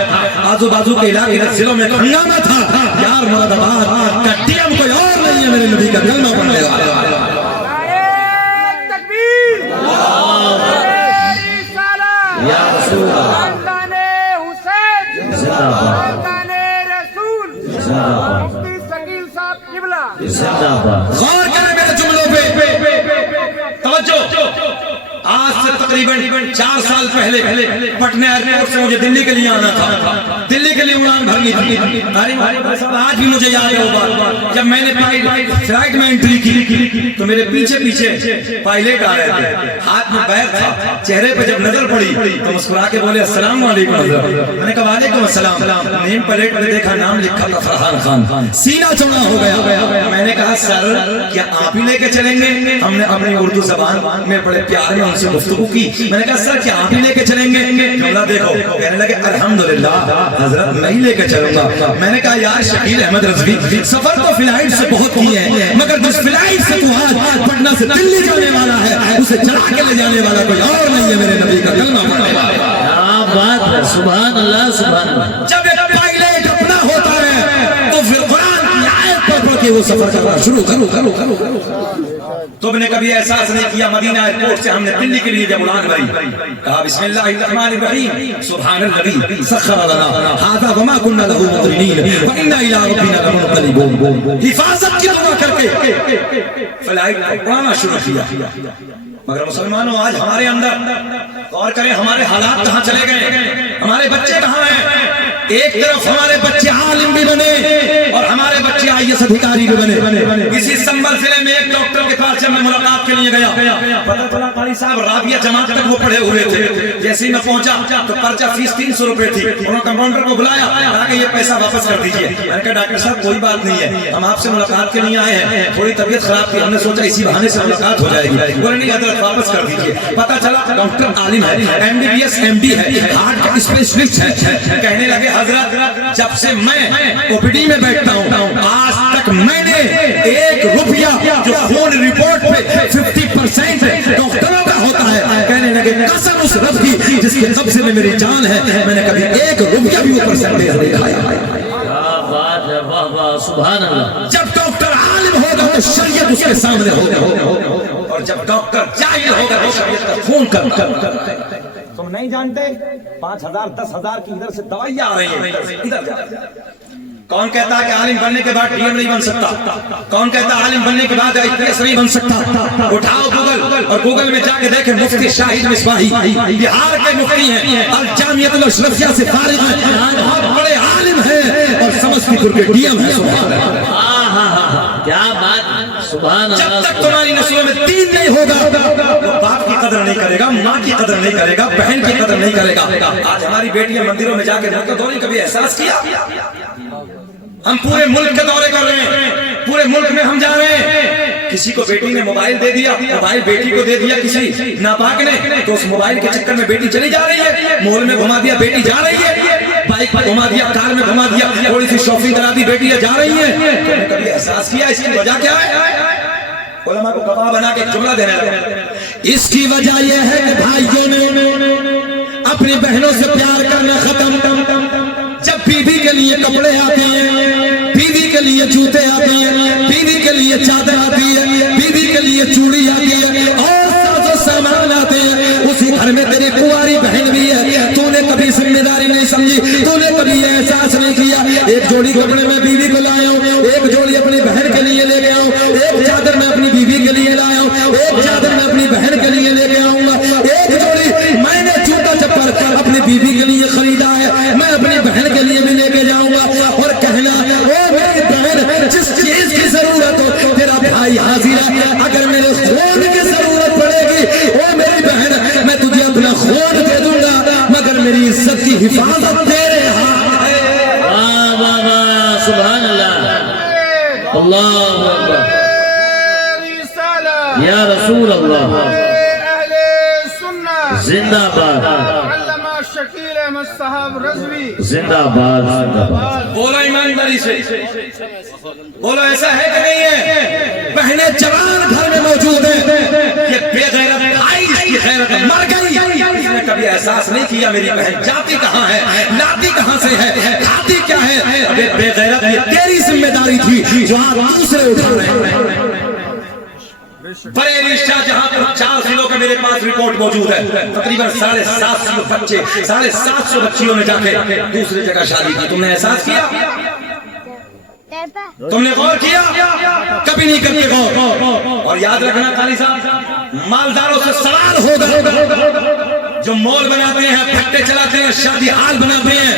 آزو بازو کے علاقے کے ضلعوں میں ہنگامہ تھا. یار مراد آباد کا ڈی ایم کوئی اور نہیں ہے میرے نبی کا کلمہ پڑھنے والا. یا رسول اللہ, غور کریں میرے جملوں پہ, توجہ. آج سے تقریباً 4 سال پہلے پٹنہ ایئرپورٹ سے مجھے دلی کے لیے آنا تھا, دلی کے لیے اڑان بھرنی تھی. آج بھی مجھے یاد ہے وہ بات, جب میں نے فلائٹ میں انٹری کی تو میرے پیچھے پائلٹ آ رہے تھے, ہاتھ میں بیگ تھا. چہرے پہ جب نظر پڑی تو مسکرا کے بولے السلام علیکم. میں نے کہا وعلیکم السلام. نیم پلیٹ میں دیکھا نام لکھا تھا فرحان خان. سینہ چوڑا ہو گیا. میں نے کہا سر کیا آپ ہی لے کے چلیں گے؟ ہم نے اپنی اردو زبان میں بڑے پیار میں سے گفتگو کی. میں نے کہا سر کیا آپ ہی لے کے چلیں گے؟ جملہ دیکھو, کہنے لگے الحمدللہ حضرت میں ہی لے کے چلوں گا. میں نے کہا یار شکیل احمد رضوی, سفر تو فلائٹ سے بہت کیے ہیں, مگر جس فلائٹ سے تو آج پٹنہ سے دلی جانے والا ہے اسے چلا کے لے جانے والا کوئی اور نہیں ہے میرے نبی کا کلمہ پڑھنے والا. کیا بات ہے, سبحان اللہ سبحان اللہ. جب ایک پائلٹ اپنا ہوتا ہے تو پھر قرآن کی آیت پڑھ پڑھ کے وہ سفر کرنا شروع کرو. تم نے کبھی احساس نہیں کیا مدینہ ایئرپورٹ سے ہم نے دلی کے لیے جب اڑان بھری, کہا بسم اللہ الرحمن الرحیم سبحان الذی سخر لنا ھذا وما كنا له مقرنین وانا الی ربنا لمنقلبون. حفاظت کی دعا کر کے فلائٹ اڑانا شروع کیا. مگر مسلمانوں آج ہمارے اندر غور کریں, ہمارے حالات کہاں چلے گئے, ہمارے بچے کہاں ہیں. ایک طرف ہمارے بچے عالم بھی بنے اور ہمارے بچے آئی ایس ادھیکاری بھی بنے. اسی سنبل ضلع میں ایک ڈاکٹر کے پاس جب میں ملاقات کے لیے گیا, پتہ چلا قاری صاحب رابعہ جماعت تک وہ پڑھے ہوئے تھے. جیسے ہی میں پہنچا تو پرچہ فیس 300 روپے تھی. انہوں نے کمپاؤنڈر کو بلایا, کہا کہ یہ پیسہ واپس کر دیجئے. میں نے کہا ڈاکٹر صاحب کوئی بات نہیں ہے, ہم آپ سے ملاقات کے لیے آئے ہیں, تھوڑی طبیعت خراب تھی, ہم نے سوچا اسی بہانے سے ملاقات ہو جائے گی. بولے نہیں حضرت واپس کر دیجئے. پتہ چلا ڈاکٹر عالم ہے, M B B S M D ہے, ہارٹ کا اسپیشلسٹ ہے. کہنے لگے حضرت جب سے میں او پی ڈی میں بیٹھتا ہوں آج تک میں نے 1 روپیہ جو خون رپورٹ پہ 50% ڈاکٹروں کا ہوتا ہے, کہنے لگے قسم اس رب کی جس کے قبضے میں میری جان ہے, میں نے کبھی 1 روپیہ بھی وہ پرسنٹیج نہیں کھایا. کیا بات ہے, واہ واہ سبحان اللہ. جب ڈاکٹر عالم ہوگا تو شریعت اس کے سامنے ہوگا, اور جب ڈاکٹر جاہل ہوگا تو شریعت کا خون کر. تم نہیں جانتے 5,000 10,000 کی ادھر سے دوائیاں آ رہی ہیں, ادھر جا. کون کہتا ہے کہ عالم بننے کے بعد ڈی ایم نہیں بن سکتا؟ کون کہتا ہے عالم بننے کے بعد آئی پی ایس نہیں بن سکتا؟ اٹھاؤ گوگل اور گوگل میں جا کے دیکھیں مفتی شاہد مصباحی بہار کے مفتی ہیں, الجامعۃ الاشرفیہ سے فارغ ہیں, بہت بڑے عالم ہیں اور سمستی پور کے ڈی ایم ہیں. سبحان اللہ, کیا بات, سبحان اللہ. جب تک تمہاری نسلوں میں دین نہیں ہوگا, باپ کی قدر نہیں کرے گا, ماں کی قدر نہیں کرے گا, بہن کی قدر نہیں کرے گا. آج ہماری بیٹیاں مندروں میں جا کے دو نے کبھی احساس کیا؟ ہم پورے ملک کے دورے کر رہے ہیں, پورے ملک میں ہم جا رہے ہیں. کسی کو بیٹی نے موبائل دے دیا, موبائل بیٹی کو دے دیا کسی ناپاک نے, تو اس موبائل کے چکر میں بیٹی چلی جا رہی ہے. مال میں گھما دیا بیٹی جا رہی ہے, بائک پر گھما دیا, کار میں گھما دیا, تھوڑی سی شاپنگ کرا دی بیٹی جا رہی ہے. کبھی احساس کیا اس کی وجہ کیا ہے؟ علماء کو گواہ بنا کے جملہ دینا ہے. اس کی وجہ یہ ہے کہ بھائیوں نے اپنی بہنوں سے پیار کرنا ختم. جب بیوی کے لیے کپڑے آتے ہیں, بیوی کے لیے جوتے آتے ہیں, بیوی کے لیے چادر آتی ہے, بیوی کے لیے چوڑی آتی ہے اور ساز و سامان آتے ہیں, اسی گھر میں تیری کنواری بہن بھی ہے. تو نے کبھی ذمہ داری نہیں سمجھی, تو نے کبھی یہ احساس نہیں کیا ایک جوڑی کپڑے میں بیوی کو لایا ہوں, ایک جوڑی اپنی بہن کے لیے لے گیا ہوں, ایک چادر میں اپنی بیوی کے لیے لایا ہوں, ایک چادر میں اپنی بہن کے لیے لے کے آؤں گا, ایک جوڑی میں نے جوتا چپل اپنی بیوی کے لیے خریدا ہے, میں اپنی بہن کے لیے بھی لے کے جاؤں گا. اور کہنا او میری بہن جس چیز کی ضرورت ہو تیرا بھائی حاضر ہے, اگر میرے خون کی ضرورت پڑے گی او میری بہن میں تجھے اپنا خون دے دوں گا, مگر میری عزت کی حفاظت تیرے ہاتھ ہے. واہ واہ واہ, سبحان اللہ, اللہ اکبر, یا رسول اللہ, زندہ باد, شکیل احمد صاحب رضوی, زندہ باد, زندہ باد. بولو ایمانداری سے, بولو ایسا ہے کہ نہیں ہے؟ بہنیں جوان گھر میں موجود ہیں, یہ بے غیرت آئی اس کی غیرت مر گئی, اس نے کبھی احساس نہیں کیا میری بہن جاتی کہاں ہے, لاتی کہاں سے ہے, کھاتی کیا ہے. ابے بے غیرت یہ تیری ذمہ داری تھی جو آپ دوسرے اٹھا رہے ہیں. بریلی شاہ جہاں پر 4 ضلعوں کا میرے پاس رپورٹ موجود ہے, تقریباً 750 بچے, 750 بچیوں نے جا کے دوسری جگہ شادی کی. تم نے احساس کیا, تم نے غور کیا, کبھی نہیں کرتے غور. اور یاد رکھنا قاری صاحب, مالداروں سے سوال ہوگا, جو مول بناتے ہیں, پھٹے چلاتے ہیں, شادی ہال بناتے ہیں,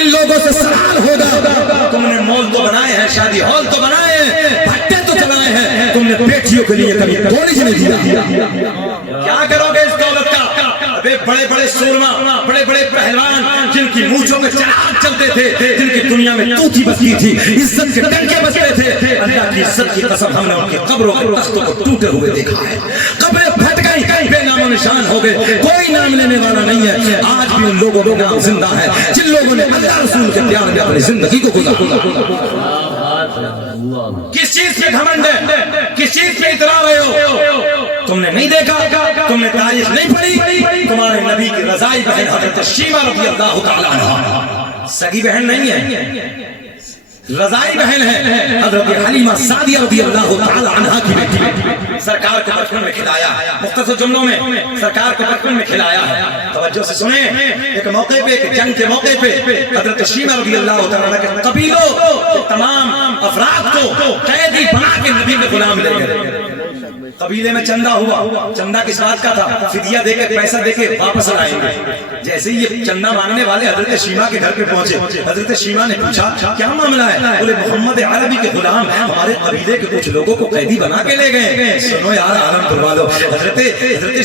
ان لوگوں سے سوال ہوگا. تم نے مول تو بنائے ہیں, شادی ہال تو بنائے ہیں, پھٹے تو چلائے ہیں, تم نے بیٹیوں کے لیے کبھی دونوں سے نہیں دیا. کیا کرو گے اس دولت کا؟ بڑے بڑے سورما, بڑے بڑے پہلوان جن کی مونچھوں میں چراغ چلتے تھے, جن کی دنیا میں توتی بجتی تھی, عزت کے ڈنکے بجتے تھے, اللہ کی عزت کی قسم ہم نے ان کی قبروں کے تختوں کو ٹوٹے ہوئے دیکھا ہے. قبریں پھٹ گئی, بے نام و نشان ہو گئے, کوئی نام لینے والا نہیں ہے. آج بھی ان لوگوں کا نام زندہ ہے جن لوگوں نے اللہ رسول کے پیار میں اپنی زندگی کو گزارا. کس چیز پہ گھمنڈ ہے, کس چیز پہ اترا رہے ہو؟ تم نے نہیں دیکھا, تم نے تاریخ نہیں پڑھی. تمہارے نبی کی رضائی بہن حضرت شیمہ رضی اللہ تعالیٰ عنہ سگی بہن نہیں ہے, رضائی بہن ہے, حضرت حلیمہ سعدیہ رضی اللہ تعالیٰ عنہ کی بیٹی. سرکار کو بچپن میں کھلایا, مختصر جملوں میں سرکار کو بچپن میں کھلایا ہے. توجہ سے سنیں, ایک موقع پہ, ایک جنگ کے موقع پہ حضرت شیمہ رضی اللہ تعالیٰ عنہ کے قبیلوں تمام افراد کو قیدی بنا کے نبی کے غلام لے گئے. قبیلے میں چندہ ہوا, چندہ کس بات کا تھا؟ فدیہ دے کے, پیسہ دے کے واپس لائیں گے. جیسے ہی یہ چندہ مانگنے والے حضرت شیمہ کے گھر پہ پہنچے, حضرت شیمہ نے پوچھا کیا معاملہ ہے؟ بولے محمد عربی کے غلام ہمارے قبیلے کے کچھ لوگوں کو قیدی بنا کے لے گئے. سنو یار, عالم کروا دو. حضرت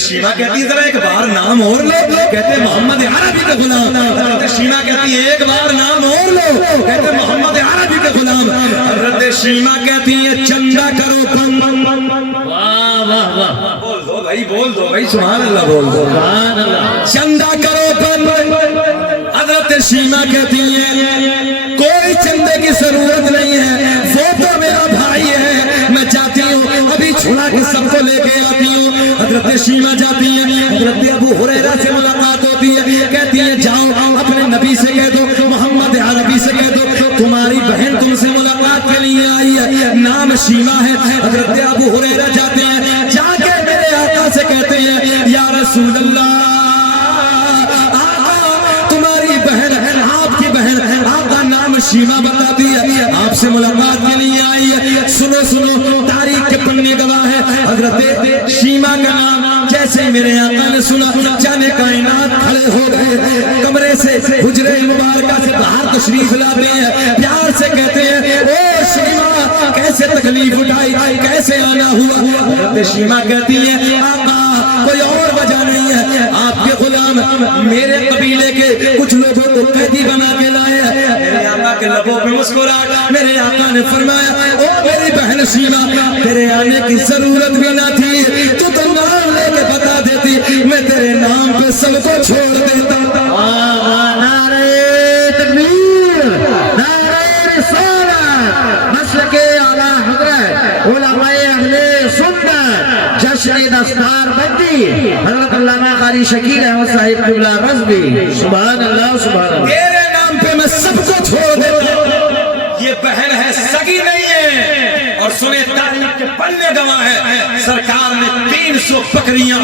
شیمہ کہتی ذرا ایک بار نام اور لو, کہتے محمد عربی کے غلام. حضرت شیمہ کہتی ایک بار نام اور لو, کہتے محمد عربی کے غلام. حضرت شیمہ کہتی ہے چندہ کرو بند. واہ واہ واہ, بول دو بھائی, بول دو بھائی, سبحان اللہ بول دو. سبحان اللہ. چندہ کرو بند. حضرت شیمہ کہتی ہیں کوئی چندے کی ضرورت نہیں ہے, وہ تو میرا بھائی ہے, میں چاہتی ہوں ابھی چھڑا کے سب کو لے کے آتی ہوں. حضرت شیمہ جاتی ہیں, حضرت ابو ہریرہ سے ملاقات ہوتی ہے, کہتی ہیں جاؤ اپنے نبی سے کہہ دو, محمد عربی سے کہہ دو تمہاری بہن تم سے ملاقات کے لیے آئی ہے, نام شیمہ ہے. حضرت ابو ہریرہ جاتے ہیں, جا کے میرے آقا سے کہتے ہیں یا رسول اللہ, آقا تمہاری بہن, آپ کی بہن, آقا نام شیمہ بتاتی ہے, آپ سے ملاقات کے لیے آئی ہے. سنو سنو, تاریخ کے پڑھنے گواہ ہے, حضرت شیمہ کا نام جیسے میرے آقا نے سنا, جانے کائنات کھڑے ہو گئے, کمرے سے حجرے مبارکہ سے باہر تشریف لاتے ہیں, پیار سے کہتے ہیں او شیمہ کیسے تکلیف اٹھائی, کیسے آنا ہوا؟ حضرت شیمہ کہتی ہے آقا کوئی اور وجہ نہیں ہے, آپ کے غلام میرے قبیلے کے کچھ لوگوں کو قیدی بنا کے لائے ہیں. میرے آقا کے لبوں پہ مسکراہٹ, میرے آقا نے فرمایا او میری بہن شیمہ تیرے آنے کی ضرورت بھی نہ تھی, تو نام لے کے بتا دیتی, میں تیرے نام پہ سب کو چھوڑ دیتا. نعرہ تکبیر, نعرہ رسالت, مسلک اعلیٰ حضرت علماء اہل سنت, جشن دستار بندی حضرت علامہ قاری شکیل احمد صاحب قبلہ رضوی رضوی سبحان اللہ سبحان اللہ تیرے نام پہ میں سب کو چھوڑ دیتا ہوں. یہ بہن ہے سگی نہیں ہے. اور سنے تاریخ کے پنے گواہ ہے سرکار نے 300 بکریاں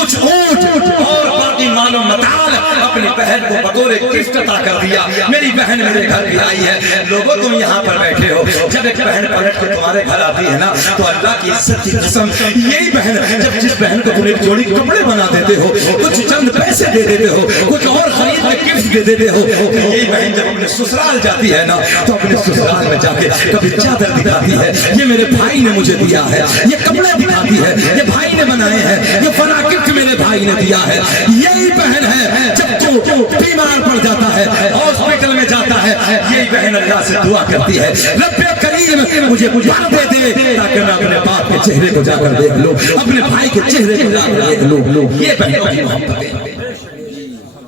کچھ اونٹ اور باقی مال و متاع اپنی بہن کو بطور گفٹ عطا کر دیا. میری بہن میرے گھر بھی آئی ہے. لوگوں تم یہاں پر بیٹھے ہو, جب ایک بہن پلٹ کے تمہارے گھر آتی ہے نا تو اللہ کی عزت کی قسم یہی بہن جب جس بہن کو تم ایک جوڑی کپڑے بنا دیتے ہو, کچھ چند پیسے دے دیتے ہو, کچھ اور خرید کے گفٹ دے دیتے ہو, یہی بہن جب اپنے سسرال جاتی ہے نا تو اپنے سسرال میں جا کے کبھی چادر دکھاتی ہے, یہ میرے بھائی نے مجھے دیا ہے, یہ کپڑے دکھاتی ہے, یہ بھائی نے بنائے ہیں, یہ فلاں گفٹ میرے بھائی نے دیا ہے. یہی بہن ہے جب تو بیمار پڑ جاتا ہے ہاسپٹل میں جاتا ہے, یہی بہن اللہ سے دعا کرتی ہے رب کریم مجھے کچھ دے دے تاکہ میں اپنے باپ کے چہرے کو جا کر دیکھ لوں, اپنے بھائی کے چہرے کو جا کر دیکھ لوں. یہ بہنوں کی محبت ہے.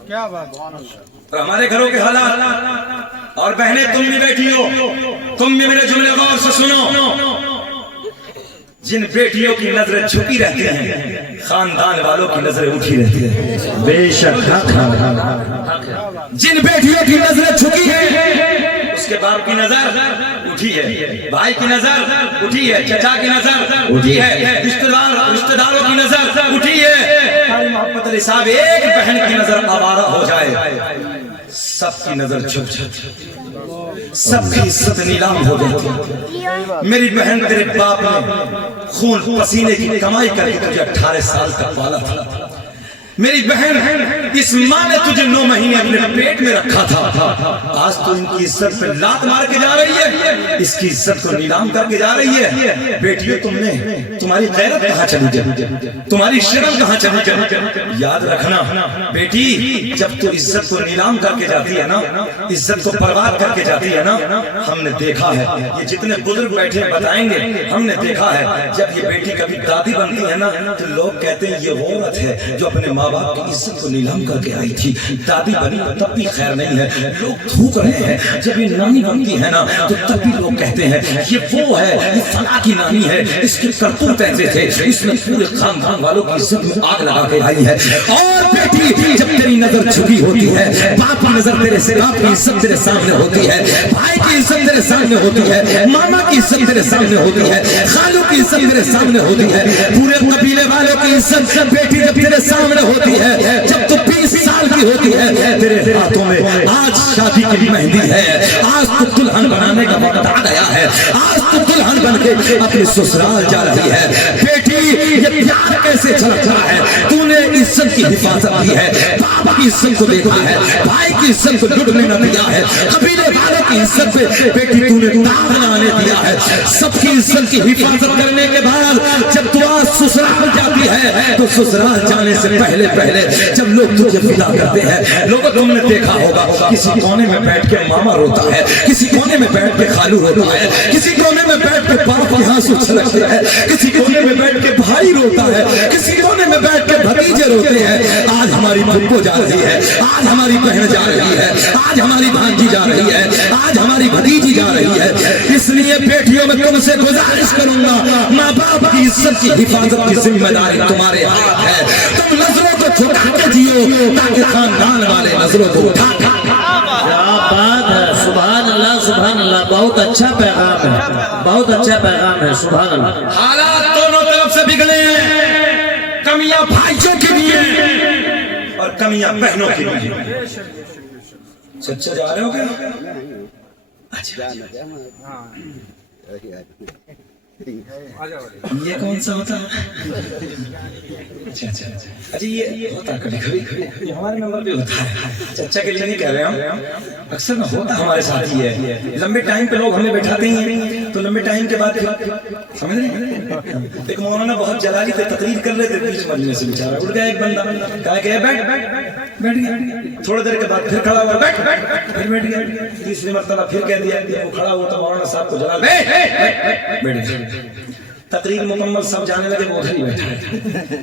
کیا بات. اور ہمارے گھروں کے حالات, اور بہنیں تم بھی بیٹھی ہو, تم بھی میرے جملے غور سے سنو. جن بیٹیوں کی نظریں چھپی رہتی ہیں خاندان والوں کی نظریں اٹھی رہتی ہیں. بے شک جن بیٹیوں کی نظریں چھپی ہیں اس کے باپ کی نظر اٹھی ہے, بھائی کی نظر اٹھی ہے, چچا کی نظر اٹھی ہے, رشتہ داروں کی نظر اٹھی ہے. محمد علی صاحب ایک بہن کی نظر آوارہ ہو جائے سب کی نظر چھپ جاتی, سب کی عزت نیلام ہو جاتی. میری بہن تیرے باپ نے خون پسینے کی کمائی کر کے تجھے 18 سال تک پالا تھا. میری بہن اس ماں نے تجھے 9 مہینے اپنے پیٹ میں رکھا تھا. آج تو ان کی عزت پہ لات مار کے جا رہی ہے, اس کی عزت کو نیلام کر کے جا رہی ہے. بیٹیوں تم نے تمہاری غیرت کہاں چلی جائے, تمہاری شرم کہاں چلی جائے. یاد رکھنا بیٹی, جب تو عزت کو نیلام کر کے جاتی ہے نا, عزت کو برباد کر کے جاتی ہے نا, ہم نے دیکھا ہے یہ جتنے بزرگ بیٹھے بتائیں گے, ہم نے دیکھا ہے جب یہ بیٹی کبھی دادی بنتی ہے نا تو لوگ کہتے ہیں یہ وہ عورت ہے جو اپنے ماں باپ کی عزت کو نیلام کر کے آئی تھی. دادی بنی تب بھی خیر نہیں ہے, لوگ تھوک رہے ہیں. جب یہ نانی بنتی ہے نا تو تب بھی لوگ کہتے ہیں یہ وہ ہے, یہ فلاں کی نانی ہے, اس کے کرتوت ایسے تھے, اس نے پورے خاندان والوں کی عزت میں آگ لگا کے آئی ہے. اور بیٹی جب تیری نظر چھپی ہوتی ہے, باپ کی نظر تیرے سے, باپ کی عزت تیرے سامنے ہوتی ہے, بھائی کی عزت تیرے سامنے ہوتی ہے, ماما کی عزت تیرے سامنے ہوتی ہے, خالو کی عزت تیرے سامنے ہوتی ہے, پورے قبیلے والوں کی عزت بیٹی جب تیرے سامنے ہوتی ہے, جب تو 20 سال کی ہوتی ہے, تیرے ہاتھوں میں آج شادی کی مہندی ہے, آج تو دلہن بنانے کا وقت آ گیا ہے, آج تو دلہن بن کے اپنے سسرال جا رہی ہے. بیٹی یہ پیار کیسے چھلک رہا ہے, تو نے عزت کی حفاظت کی ہے, باپ کی عزت کو دیکھا ہے, بھائی کی عزت کو لٹنے نہ دیا ہے, قبیلے والوں کی عزت پہ بیٹی تو نے داغ نہ آنے دیا ہے. سب کی عزت کی حفاظت کرنے کے بعد جب تو آج سسرال جاتی ہے تو سسرال جانے سے پہلے جب لوگ تجھے فدا کرتے ہیں, لوگوں تم نے دیکھا ہوگا کسی کونے میں بیٹھ کے ماما روتا ہے, کسی کونے میں بیٹھ کے خالو روتا ہے, کسی کونے میں بیٹھ کے باپ کی آنسو چھلکتے ہیں, کسی کونے میں بیٹھ کے بھائی روتا ہے, کسی کونے میں بیٹھ کے بھتیجے روتے ہیں. آج ہماری پھپھو جا رہی ہے, آج ہماری بہن جا رہی ہے, آج ہماری بھانجی جا رہی ہے, آج ہماری بھتیجی جا رہی ہے. اس لیے بیٹیوں میں تم سے گزارش کروں گا, ماں باپ کی عزت کی حفاظت کی ذمہ داری تمہارے ہاتھ ہے. تم نظروں کو جھکا کے جیو تاکہ خاندان والے نظروں کو اٹھا کے. کیا بات ہے, سبحان اللہ سبحان اللہ. بہت اچھا پیغام ہے, بہت اچھا پیغام ہے, سبحان اللہ. حالات دونوں طرف سے بگڑے ہیں, کمیاں بھائیوں کی بھی ہیں اور کمیاں بہنوں کی بھی ہیں. سچا جا رہے ہو کیا؟ اچھا یہ کون سا ہوتا ہے؟ اچھا یہ ہوتا ہے کبھی کبھی, ہمارے نمبر بھی ہوتا ہے. چچا کے لیے نہیں کہہ رہے ہم, اکثر نہ ہوتا ہمارے ساتھ ہی ہے. لمبے ٹائم پہ لوگ ہمیں بیٹھاتے ہیں تو لمبے ٹائم کے بعد سمجھ رہے, ایک مولانا بہت جلالی تھے, تقریر کر رہے تھے, بیچ مجلس سے بیچارہ اٹھ گیا ایک بندہ, کہا کہ بیٹھ گیا. تھوڑی دیر کے بعد پھر کھڑا ہوا, پھر بیٹھ گیا. تیسری مرتبہ پھر کہہ دیا, وہ کھڑا ہوا تو مولانا صاحب کو جلا, بیٹھ گیا. تقریر مکمل سب جانے لگے, وہ ادھر ہی بیٹھا ہے.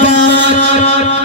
5,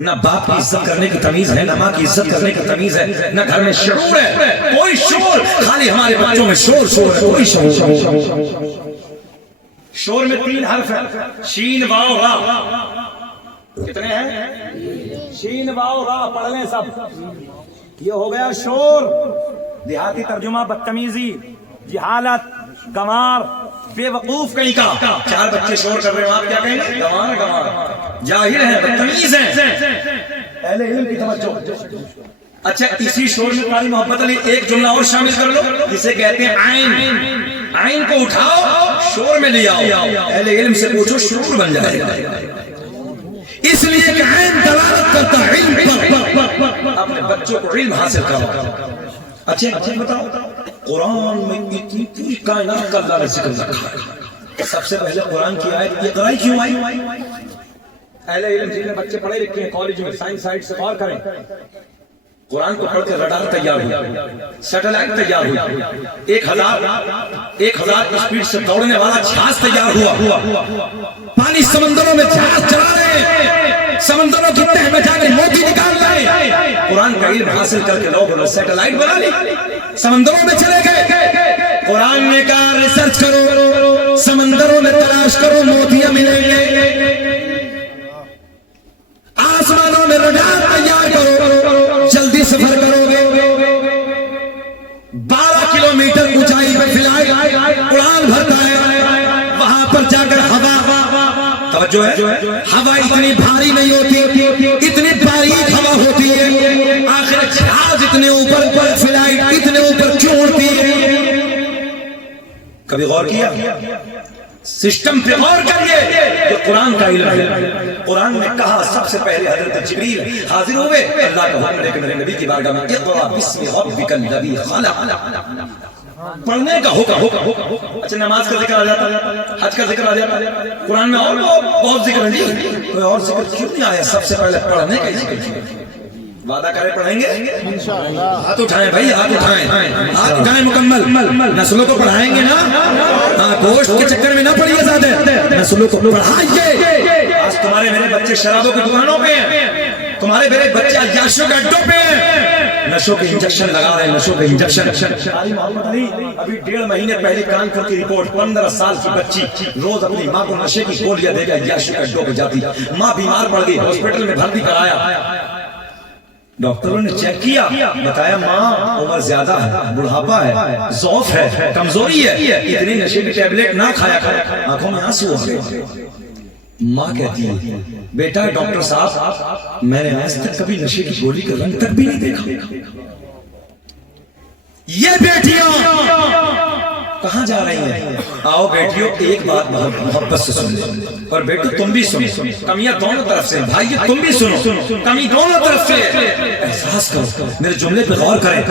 نہ باپ کی عزت کرنے کی تمیز ہے، نہ ماں کی عزت کرنے کی تمیز ہے، نہ گھر میں شعور ہے، کوئی شعور، خالی ہمارے بچوں میں شور ہے، کوئی شعور۔ شور میں 3 حرف ہے، شین واو را، کتنے ہیں؟ شین واو را، پڑھ لیں سب، یہ ہو گیا شور۔ دیہاتی ترجمہ بدتمیزی، جہالت، گمار، بے وقوف کہیں کا۔ 4 بچے شور کر رہے ہو، آپ کیا کہیں گے؟ گمار، جاہل ہیں، بدتمیز ہیں۔ اہل علم کی توجہ۔ اچھا، اسی شور میں قاری محبت علی ایک جملہ اور شامل کر لو جسے کہتے ہیں عین۔ عین کو اٹھاؤ، شور میں لے آؤ، اہل علم سے پوچھو، شعور بن جائے گا۔ اس لیے کہ عین دلالت کرتا ہے علم پر، اپنے بچوں کو علم حاصل کرو۔ اچھا بتاؤ، قرآن میں اتنی پوری کائنات کا اللہ نے ذکر رکھا ہے، سب سے پہلے قرآن کی آیت یہ قرآن کیوں آئی؟ اہل علم جن بچے پڑھے لکھے ہیں کالج میں، سائنس سائٹ سے غور کریں، قرآن کو پڑھ کے رڈار تیار ہوئی، سیٹلائٹ تیار ہوئی، 1000 اسپیڈ سے دوڑنے والا جہاز تیار ہوا، پانی سمندروں میں جہاز چلا رہے ہیں، سمندروں کی تہ میں جا کر موتی نکال رہے ہیں۔ قرآن کا علم حاصل کر کے لوگوں نے سیٹلائٹ بنا لی، سمندروں میں چلے گئے۔ قرآن نے کہا ریسرچ کرو، سمندروں میں تلاش کرو، موتیاں ملیں گے۔ آسمانوں میں رڈار تیار کرو، جلدی سفر کرو گے۔ 12 کلومیٹر اونچائی پہ فلائٹ اڑان بھرتا ہے، وہاں پر جا کر ہوا، توجہ ہے، ہوا اتنی بھاری نہیں ہوتی، اتنی باریک ہوا ہوتی ہے، آخر جہاز اتنے اوپر پر، فلائٹ اتنے اوپر کیوں اڑتی ہے؟ کبھی غور کیا؟ سسٹم پہ غور کریے کہ قرآن کا علم ہے۔ قرآن نے کہا سب سے پہلے حضرت جبریل حاضر ہوئے، اللہ کا حکم لے کے میرے نبی کی بارگاہ میں، اقرأ بسم ربک الذی خلق، پڑھنے کا حکم۔ اچھا، نماز کا ذکر آ جاتا ہے، حج کا ذکر آ جاتا ہے، قرآن میں اور بہت ذکر ہے، جی کوئی اور ذکر کیوں نہیں آیا؟ سب سے پہلے پڑھنے کا ذکر کیا؟ وعدہ کرے پڑھیں گے؟ ہاتھ اٹھائیں بھائی، ہاتھ اٹھائیں، ہاتھ اٹھائیں مکمل۔ نسلوں کو پڑھائیں گے نا، گوشت کے چکر میں نہ پڑھیے زیادہ، نسلوں کو پڑھائیے۔ آج تمہارے میرے بچے شرابوں کی دکانوں پہ ہیں، تمہارے میرے بچے عیاشیوں کے اڈوں پہ ہیں، نشوں کے انجیکشن لگا رہے ہیں، نشوں کے انجیکشن۔ محمد علی ابھی 1.5 مہینے پہلے کانپور کی رپورٹ، 15 سال کی بچی روز اپنی ماں کو نشے کی گولیاں دے کر عیاشیوں کے اڈوں پہ جاتی، ماں بیمار پڑ گئی، ہاسپٹل میں بھرتی کرایا، ڈاکٹروں نے چیک کیا، بتایا ماں عمر زیادہ ہے، بڑھاپا ہے، ضعف ہے، کمزوری ہے، اتنی نشے کی ٹیبلٹ نہ کھایا کر۔ آنکھوں میں آنسو آ گئے۔ ماں کہتی ہے، بیٹا ڈاکٹر صاحب میں نے آج تک کبھی نشے کی گولی کا رنگ تک بھی نہیں دیکھا۔ یہ بیٹیاں کہاں جا رہی ہیں؟ آؤ بیٹیوں، ایک بات بہت محبت سے سن لو، اور بیٹو تم بھی سنو، کمیاں دونوں طرف سے، بھائی تم بھی سنو، کمی دونوں طرف سے، احساس کرو، میرے جملے پہ غور کریں۔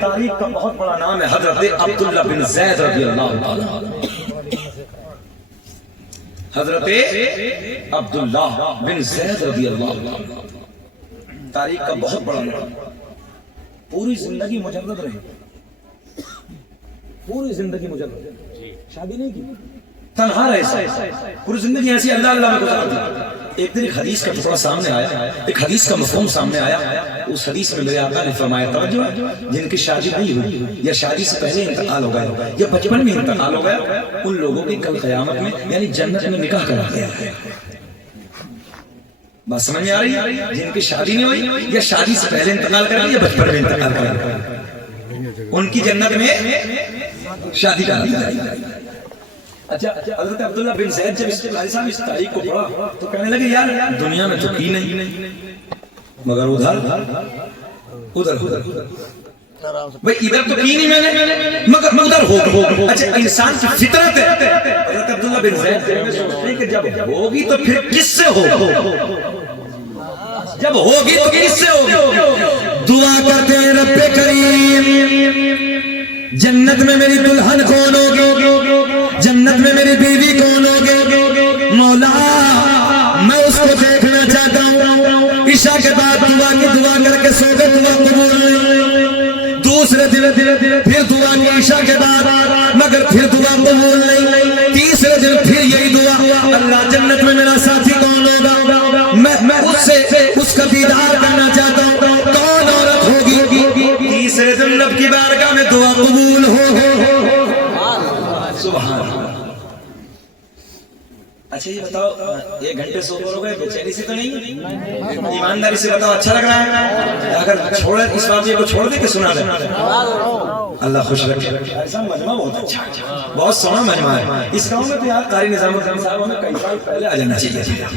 تاریخ کا بہت بڑا نام ہے حضرت عبداللہ بن زید رضی اللہ عنہ، حضرت عبداللہ بن زید رضی اللہ عنہ، تاریخ کا بہت بڑا نام، پوری زندگی مجرد رہے، پوری زندگی مجرد، شادی نہیں کی، تنہا رہے، پوری زندگی ایسی اللہ اللہ میں گزار دی۔ ایک دن ایک حدیث کا ٹکڑا سامنے آیا، ایک حدیث کا مفہوم سامنے آیا، اس حدیث میں میرے آقا نے فرمایا، توجہ ہے، جن کی شادی نہیں ہوئی یا شادی سے پہلے انتقال ہو گیا یا بچپن میں انتقال ہو گیا، ان لوگوں کی کل قیامت میں یعنی جنت میں نکاح کرا دیا ہے۔ بات سمجھ میں آ رہی ہے؟ جن کی شادی نہیں ہوئی یا شادی سے پہلے انتقال کر یا بچپن میں انتقال کر، ان کی جنت میں شادی کرا دی جائے گی۔ اچھا، حضرت عبداللہ بن زید جب اس تاریخ کو پڑھا تو کہنے لگے، یار دنیا میں تو کی نہیں، مگر ادھر بھئی ادھر تو کی نہیں میں نے، مگر ادھر ہو۔ اچھا، انسان کی فطرت ہے، حضرت عبداللہ بن زید سوچتے کہ جب ہوگی تو پھر کس سے ہو، جب ہوگی تو کس سے ہوگی؟ دعا کرتے ہیں رب کریم جنت میں میری دلہن کون ہوگی، جنت میں میری بیوی کون ہوگی، مولا میں اس کو دیکھنا چاہتا ہوں۔ عشاء کے بعد دعا کر کے سو گئے، دعا قبول نہیں، دوسرے دن پھر دعا کی عشاء کے بعد، مگر پھر دعا قبول نہیں، تیسرے دن پھر یہی دعا، اللہ جنت میں میرا ساتھی کون ہوگا، میں اس کا دیدار کرنا چاہتا ہوں، کون عورت ہوگی تیسرے دن رب کی بارگاہ میں دعا قبول ہو؟ سبحان اللہ۔ اچھا یہ بتاؤ 1 گھنٹے سے اوپر ہو گئے، بے چینی سے تو نہیں؟ ایمانداری سے بتاؤ اچھا لگ رہا ہے؟ اگر چھوڑے اس واقعے کو چھوڑ دے کہ سنا دے؟ اللہ خوش رکھے۔ ایسا مجمع بہت اچھا ہے، بہت سونا مجمع ہے۔ اس گاؤں میں تو یار قاری نظام الدین صاحب ہمیں کئی سال پہلے آ جانا چاہیے تھا۔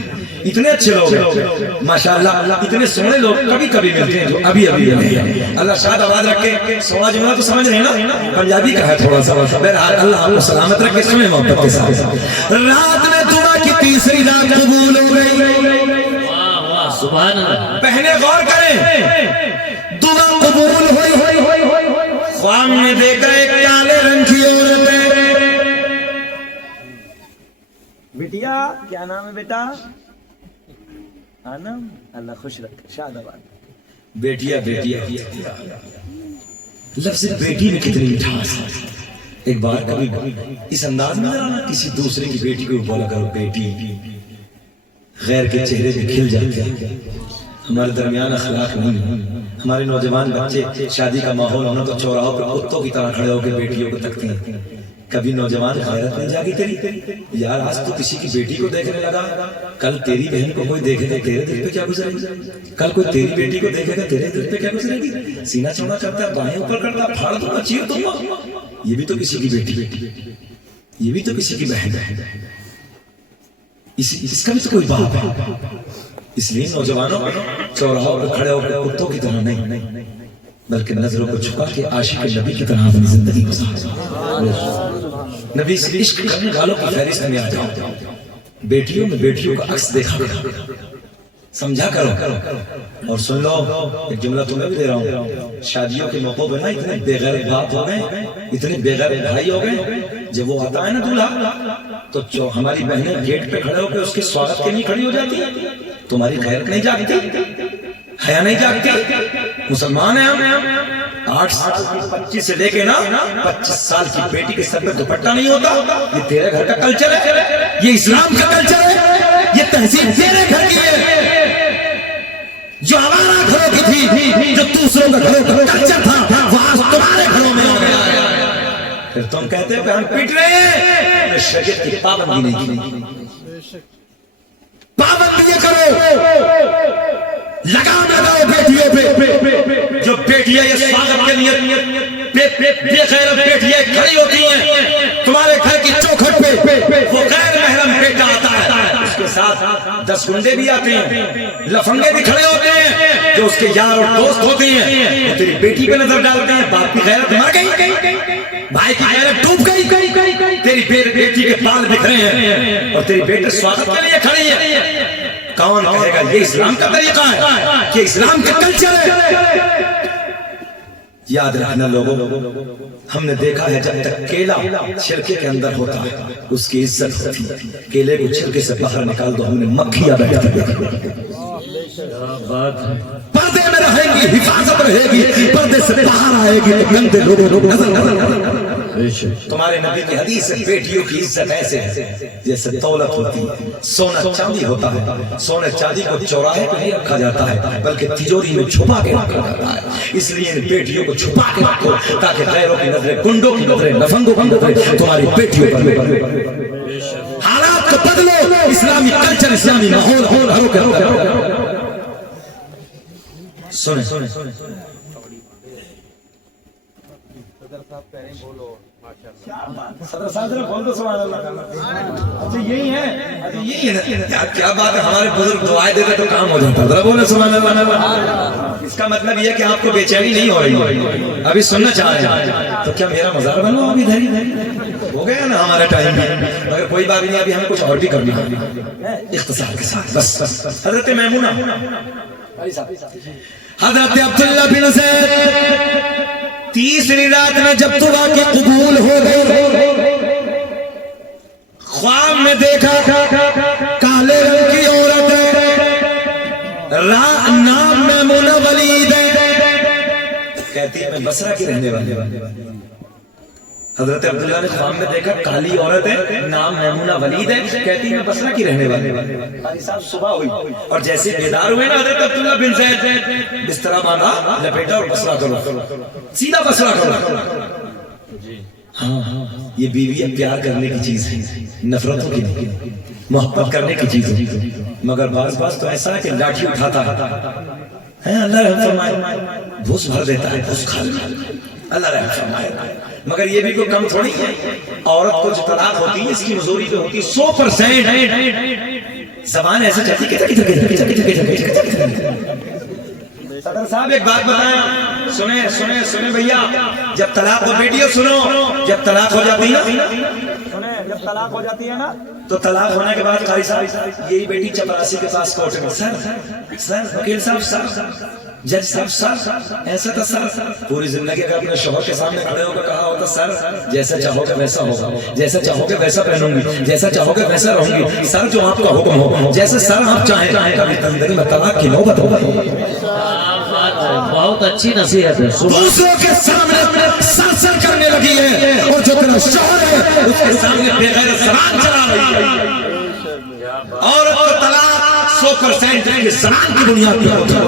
اتنے اچھے لوگ ہیں ماشاءاللہ، اتنے سونے لوگ کبھی کبھی ملتے ہیں جو ابھی ملتے ہیں۔ اللہ شاد آباد رکھے۔ سونا جملہ تو سمجھ رہے ہیں نا، پنجابی کا ہے تھوڑا سا، بہرحال اللہ آپ کو سلامت رکھے، سنیں محبت کے ساتھ۔ رات میں دعا کی تیسری رات قبول ہو گئی۔ سبحان اللہ۔ بہنیں غور کریں، دعا قبول ہوئی۔ خواب میں دیکھا ایک کالے رنگ کی عورت ہے۔ بیٹیا کیا نام ہے بیٹا؟ آنم، اللہ خوش رکھے، شاد آباد۔ بیٹیا لفظ بیٹی میں کتنی مٹھاس ہے۔ ایک بار کبھی اس انداز میں کسی دوسرے کی بیٹی کو بولا کرو بیٹی، غیر کے چہرے پہ کھل جاتے ہیں۔ ہمارے درمیان اخلاق نہیں۔ ہمارے نوجوان بچے شادی کا ماحول ہونا تو چوراہوں پہ کتوں کی طرح کھڑے ہو کے بیٹیوں کو تکتے ہیں۔ کبھی نوجوان غیرت نہیں جاگی تیری؟ یار آج تو کسی کی بیٹی کو دیکھنے لگا، کل تیری بہن کو کوئی دیکھے گا تیرے دل پہ کیا گزرے گی؟ کل کوئی تیری بیٹی کو دیکھے گا تیرے دل پہ کیا گزرے گی؟ سینہ چوڑا کرتا ہے، بائیں اوپر کرتا ہے، پھاڑ دوں گا، چیر دوں گا۔ یہ بھی تو کسی کی بیٹی، یہ بھی تو کسی کی بہن ہے، اس کا بھی تو کوئی باپ ہے۔ اس لیے نوجوانوں چوراہوں پہ کھڑے ہو کر کتوں کی طرح نہیں، بلکہ نظروں کو چھپا کے عاشق نبی کی طرح اپنی زندگی گزارو۔ نبی سے عشق کرنے والوں کی فہرست میں آ جاؤ۔ بیٹیوں میں بیٹیوں کا عکس دیکھا کرو، سمجھا کرو۔ اور سن لو ایک جملہ تمہیں بھی دے رہا ہوں، شادیوں کے موقعوں پہ نا اتنے بے غیرت باپ ہو گئے، اتنے بے غیرت بھائی ہو گئے، جب وہ آتا ہے نا دولہا تو جو ہماری بہنیں گیٹ پہ کھڑے ہو کے اس کے سواگت کے لیے کھڑی ہو جاتی ہیں۔ تمہاری غیرت نہیں جاگتی، حیا نہیں جاگتی؟ مسلمان ہیں ہم، 25 سے لے کے نا 25 سال کی بیٹی کے سر پہ دوپٹہ نہیں ہوتا۔ یہ تیرے گھر کا کلچر ہے، یہ اسلام کا کلچر ہے، یہ تہذیب تیرے گھر کی ہے۔ جو ہمارا گھروں کی تھی، جو دوسروں کا گھروں کا کلچر تھا، وہ آج تمہارے گھروں میں ہو گیا ہے۔ پھر تم کہتے ہیں کہ ہم پیٹ رہے ہیں، شریعت کی پابندی نہیں کی۔ پابندی کرو، لگام لگاؤ بیٹیوں پہ۔ جو بیٹیاں یہ سواگت کے لیے بے غیرت بیٹیاں کھڑی ہوتی ہیں تمہارے گھر کی چوکھٹ پہ، وہ غیر محرم بیٹا آتا ہے، اس کے ساتھ 10 گنڈے بھی آتے ہیں، لفنگے بھی کھڑے ہوتے ہیں جو اس کے یار اور دوست ہوتے ہیں، وہ تیری بیٹی پہ نظر ڈالتے ہیں۔ باپ کی غیرت مر گئی، بھائی کی غیرت ڈوب گئی، تیری بیٹی کے بال بکھرے ہیں اور تیری بیٹی سواگت کے لیے کھڑی ہے۔ کون کہے گا یہ اسلام کا طریقہ ہے، یہ اسلام کا کلچر ہے؟ یاد رکھنا لوگوں، ہم نے دیکھا ہے جب تک کیلا چھلکے کے اندر ہوتا ہے اس کی عزت ہوتی ہے، کیلے کو چھلکے سے باہر نکال دو، ہم نے مکھیاں بیٹھتے دیکھا۔ پردے میں رہیں گی، حفاظت رہے گی، پردے سے باہر آئے گی تو گندے لوگوں نظر۔ تمہارے نبی کی حدیث ہے بیٹیوں کی عزت ایسے ہے جیسے دولت ہوتی ہے، سونا چاندی ہوتا ہے۔ سونے چاندی کو چوراہے پہ نہیں رکھا جاتا ہے بلکہ تجوری میں چھپا کے رکھا جاتا ہے۔ اس لیے ان بیٹیوں کو چھپا کے رکھو تاکہ غیروں کی نظریں، گنڈوں کی نظریں، لفنگوں کی نظریں تمہاری بیٹیوں پر۔ حالات کو بدلو، اسلامی کلچر، اسلامی ماحول سنیں۔ صدر صاحب بول دو سبحان اللہ۔ اچھا یہی ہے، کیا بات ہے، ہمارے بزرگ دعائیں دیتے تو کام ہو جاتا ہے۔ ذرا بولے سبحان اللہ۔ اس کا مطلب یہ کہ آپ کو بے چینی نہیں ہو رہی، ابھی سننا چاہ رہے ہیں تو کیا میرا مزار بنو؟ ابھی دھری ہو گیا نا ہمارا ٹائم بھی، مگر کوئی بات نہیں، ابھی ہمیں کچھ اور بھی کرنا ہے اختصار کے ساتھ۔ بس حضرت میمونہ، حضرت عبداللہ بن زید، تیسری رات میں جب دعا کی قبول ہو گئی، خواب میں دیکھا کالے رنگ کی عورت ہے، نام میمونہ ولید ہے، کہتی ہے میں بصرہ کی رہنے والی، حضرت عبداللہ نے خواب میں دیکھا کالی عورت ہے، نام میمونہ ولید ہے، کہتی میں بصرہ کی رہنے والی۔ قاری صاحب صبح ہوئی اور جیسے بیدار ہوئے نا حضرت عبداللہ بن زید، بسترا باندھا، لپیٹا اور بصرہ کرو، سیدھا بصرہ کرو۔ ہاں یہ بیوی پیار کرنے کی چیز ہے، نفرتوں کی نہیں، محبت کرنے کی چیز ہے، مگر بعض تو ایسا ہے کہ لاٹھی اٹھاتا ہے، اللہ رحم فرمائے، بھوس بھر دیتا ہے، بھوس کھا لیتا ہے، اللہ رحم فرمائے۔ مگر یہ بھی کوئی کم تھوڑی ہے، عورت کو جو طلاق ہوتی ہے اس کی مزوری پہ ہوتی ہے 100%۔ زبان ایسے چلتی صدر صاحب ایک بات بتایا، سنیں بھیا، جب طلاق ہو بیٹیوں سنو، جب طلاق ہو جاتی ہے، جب طلاق ہو جاتی ہے نا، تو طلاق ہونے کے بعد قاری صاحب یہی بیٹی چپراسی کے پاس کورٹ میں، سر وکیل صاحب، سر جج صاحب، سر ایسا تھا، سر پوری زندگی اگر اپنے شوہر کے سامنے کھڑے ہو کر کہا ہوتا سر جیسا چاہو گے ویسا ہوگا، جیسا چاہو گے ویسا پہنوں گی، جیسا چاہو گے ویسا رہوں گی، سر جو آپ کا حکم ہو، جیسے سر آپ چاہیں، کبھی زندگی میں طلاق کی نوبت ہوگی۔ بہت اچھی نصیحت ہے۔ دوسروں کے سامنے سرسر کرنے لگی ہے اور جو تیرا شوہر ہے اس کے سامنے بے غیرت زبان چلا رہی ہے۔ عورت کو طلاق 100% زبان کی بنیاد پر ہوتا ہے۔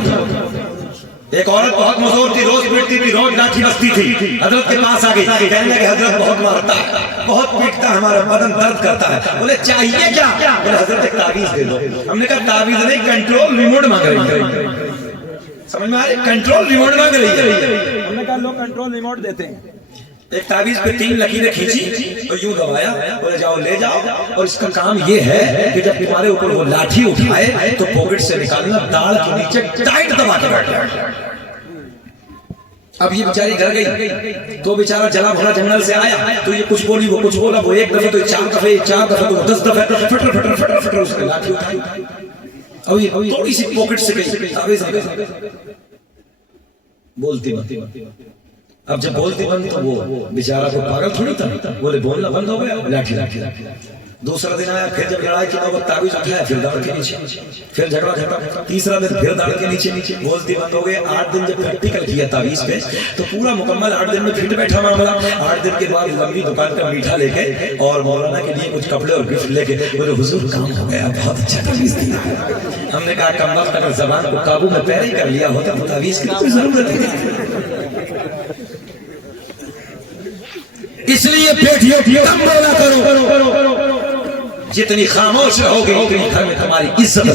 ایک عورت بہت مزور تھی، روز پیٹتی تھی، روز لاٹھی بستی تھی، حضرت کے پاس آ گئی، کہنے لگے حضرت بہت مارتا ہے، بہت پیٹتا ہے، ہمارا بدن درد کرتا ہے۔ بولے چاہیے کیا؟ بولے حضرت ایک تعویذ دے دو۔ ہم نے کہا تعویذ نہیں، کنٹرول ریموٹ مانگ رہی ہے، سمجھ میں آ رہی؟ کنٹرول ریموٹ مانگ رہی ہے۔ ہم نے کہا لوگ کنٹرول ریموٹ دیتے ہیں۔ ایک تعویذ پہ 3 لکیریں کھینچی اور یوں دبایا، بولے جاؤ لے جاؤ، اور اس کا کام یہ ہے کہ جب تمہارے اوپر وہ لاٹھی اٹھائے تو پاکٹ سے نکالنا، داڑھ کے نیچے ٹائٹ دبا کے بیٹھنا۔ اب یہ بیچاری گھر گئی تو بیچارہ جلا بھرا جنگل سے آیا تو یہ کچھ بولی وہ کچھ بولا، وہ ایک دفعہ تو 4 دفعے، 4 دفعہ تو 10 دفعہ، فٹر اس نے لاٹھی اٹھائی۔ اب یہ تھوڑی سی پاکٹ سے گئی، تعویذ بولتی بند۔ اب جب بولتی بند تو وہ بیچارہ کو پاگل تھوڑی تھا، بولے بولنا بند ہو گیا، لاٹھی۔ دوسرا دن آیا، پھر جب لڑائی کی نوبت، تعویذ اٹھایا، پھر داڑھ کے نیچے، پھر جھگڑا، تیسرا دن پھر داڑھ کے نیچے، بولتی بند ہو گئے۔ 8 دن جب پریکٹیکل کیا تعویذ پہ تو پورا مکمل 8 دن میں پھٹ بیٹھا معاملہ۔ 8 دن کے بعد لمبی دکان کا میٹھا لے کے اور مولانا کے لیے کچھ کپڑے اور گفٹ لے کے بولے حضور کام ہو گیا، بہت اچھا تعویذ دیا۔ ہم نے کہا کم وقت اگر زبان کو قابو میں پہلے ہی کر لیا ہوتا تو تعویذ کی کوئی ضرورت نہیں۔ اس لیے بیٹیوں کم بولا کرو، جتنی خاموش رہو گے اتنی گھر میں تمہاری عزت ہے۔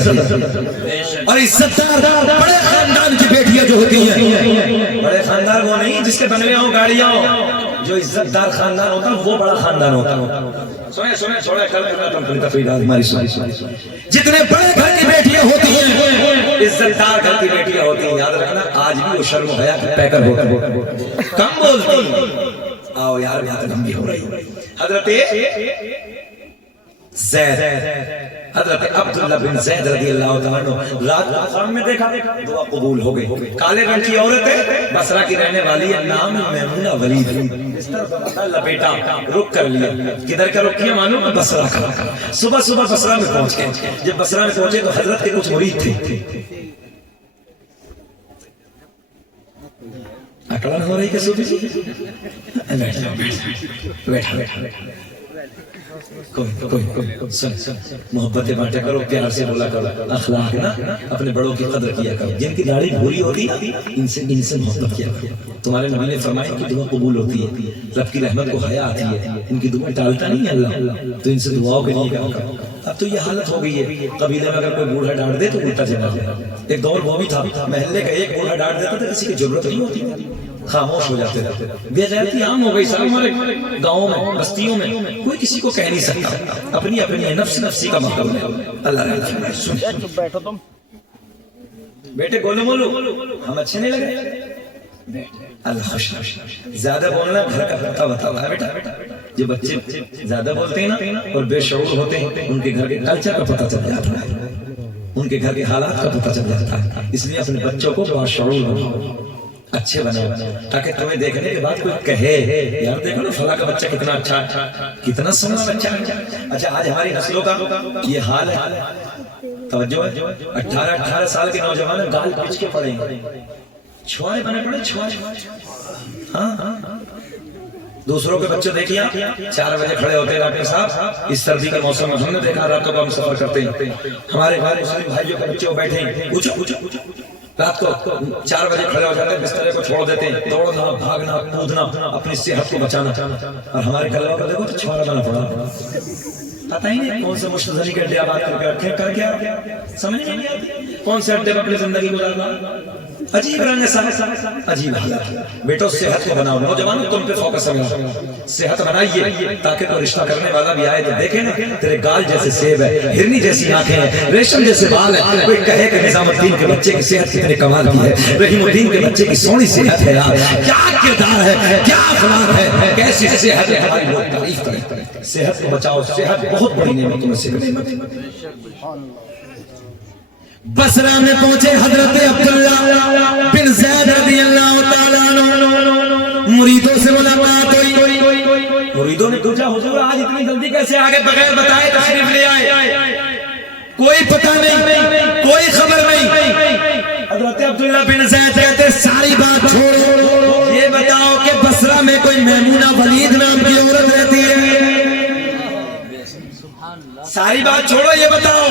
اور عزت دار بڑے خاندان کی بیٹیاں جو ہوتی ہیں، بڑے خاندان وہ نہیں جس کے بنگلے ہوں، گاڑیاں ہوں، جو عزت دار خاندان ہوتا ہے وہ بڑا خاندان ہوتا ہے۔ سنیں چھوڑے جتنے بڑے گھر کی بیٹیاں ہوتی ہیں، عزت دار گھر کی بیٹیاں ہوتی ہیں، یاد رکھنا آج بھی وہ شرم و حیا کے پیکر ہوتے ہیں، کم بولتی۔ آؤ یار بات لمبی ہو رہی ہے۔ حضرت زید، حضرت عبداللہ بن زید رضی اللہ تعالیٰ عنہ رات کو خواب میں دیکھا، دعا قبول ہو گئی۔ کالے رنگ کی عورت ہے، بصرہ کی رہنے والی ہے، نام میمونہ ولید، بستر لپیٹا، رک کر لیا۔ کدھر کا رک کیا معلوم ہے؟ بصرہ کا۔ صبح بصرہ میں پہنچ گئے۔ جب بصرہ میں پہنچے تو حضرت کے کچھ مرید تھے۔ اکڑن ہو رہی کہ صوفی جی؟ بیٹھا کوئی سن محبتیں بانٹا کرو، پیار سے بولا کرو، اخلاق نا، اپنے بڑوں کی قدر کیا کرو۔ جن کی داڑھی بھوری ہوتی ہے ان سے محبت کیا کرو۔ تمہارے نبی نے فرمایا کہ دعا قبول ہوتی ہے، رب کی رحمت کو حیا آتی ہے، ان کی دعا ٹالتا نہیں ہے اللہ، تو ان سے دعاؤں کے لیے کہا کرو۔ اب تو یہ حالت ہو گئی ہے، قبیلے میں اگر کوئی بوڑھا ڈانٹ دے تو الٹا جواب دے۔ ایک دور وہ بھی تھا، محلے کا ایک بوڑھا ڈانٹ دیتا تھا، کسی کی ضرورت نہیں ہوتی، خاموش ہو جاتے تھے۔ بے غیرتی عام ہو گئی سب ہمارے گاؤں میں، بستیوں میں، کوئی کسی کو کہہ نہیں سکتا، اپنی نفسی کا مطلب ہے۔ اللہ رحمت سن بیٹھو تم بیٹے، گولو مولو ہم اچھے نہیں لگے؟ اللہ خوش زیادہ بولنا گھر کا پتا بتا ہے بیٹا۔ جو بچے زیادہ بولتے ہیں نا اور بے شعور ہوتے ہیں، ان کے گھر کے کلچر کا پتہ چل جاتا ہے، ان کے گھر کے حالات کا پتہ چل جاتا ہے۔ اس لیے اپنے بچوں کو باشعور بناؤ، اچھے بناؤ، تاکہ تمہیں دیکھنے کے بعد کوئی کہے یار دیکھو نا فلاں کا بچہ کتنا اچھا، کتنا سونا بچہ ہے۔ اچھا آج ہماری نسلوں کا یہ حال ہے، توجہ ہے، 18 سال کے نوجوان گال پچ کے پڑے ہیں، چھوائے بنے پڑے، چھوائے، ہاں دوسروں کے بچے دیکھیے 4 بجے کھڑے ہوتے ہیں ڈاکٹر صاحب اس سردی کے موسم میں ہم نے دیکھا راتوں کو ہم سفر کرتے ہیں ہمارے مسلم بھائیوں کے بچے وہ بیٹھے ہیں پوچھو رات کو 4 بجے کھڑے ہو جاتے ہیں بسترے کو چھوڑ دیتے ہیں دوڑنا بھاگنا کودنا اپنی صحت کو بچانا اور ہمارے کلوا کو دیکھو تو چھوڑا جانا پڑا پتہ ہی نہیں کون سے مشتزلی کے اڈے آباد کر کے رکھے کر کیا سمجھ نہیں آتی کون سے اڈے پر اپنی زندگی گزارنا عجیب رنگ عجیب حالات بیٹو صحت کو بناؤ نوجوانوں تم پہ فوکس کرنا صحت بنائیے تاکہ کوئی رشتہ کرنے والا بھی آئے تو دیکھے نا تیرے گال جیسے سیب ہے ہرنی جیسی آنکھیں ہیں ریشم جیسے بال ہے کوئی کہے کہ نظام الدین کے بچے کی صحت کتنے کمال کی ہے رحیم الدین کے بچے کی سونی صحت ہے یار کیا کردار ہے کیا اخلاق ہے کیسی صحت ہے ہماری لوگ تعریف کریں صحت کو بچاؤ صحت بہت بڑی نعمتوں میں سے بصرہ میں پہنچے حضرت عبداللہ بن زید رضی اللہ تعالیٰ عنہ مریدوں سے ملاقات ہوئی مریدوں نے پوچھا حضور آج اتنی جلدی کیسے آگے بغیر بتائے تشریف لے آئے کوئی پتہ نہیں کوئی خبر نہیں حضرت عبداللہ بن زید کہتے ساری بات چھوڑو یہ بتاؤ کہ بصرہ میں کوئی میمونہ ولید نام کی عورت رہتی ہے ساری بات چھوڑو یہ بتاؤ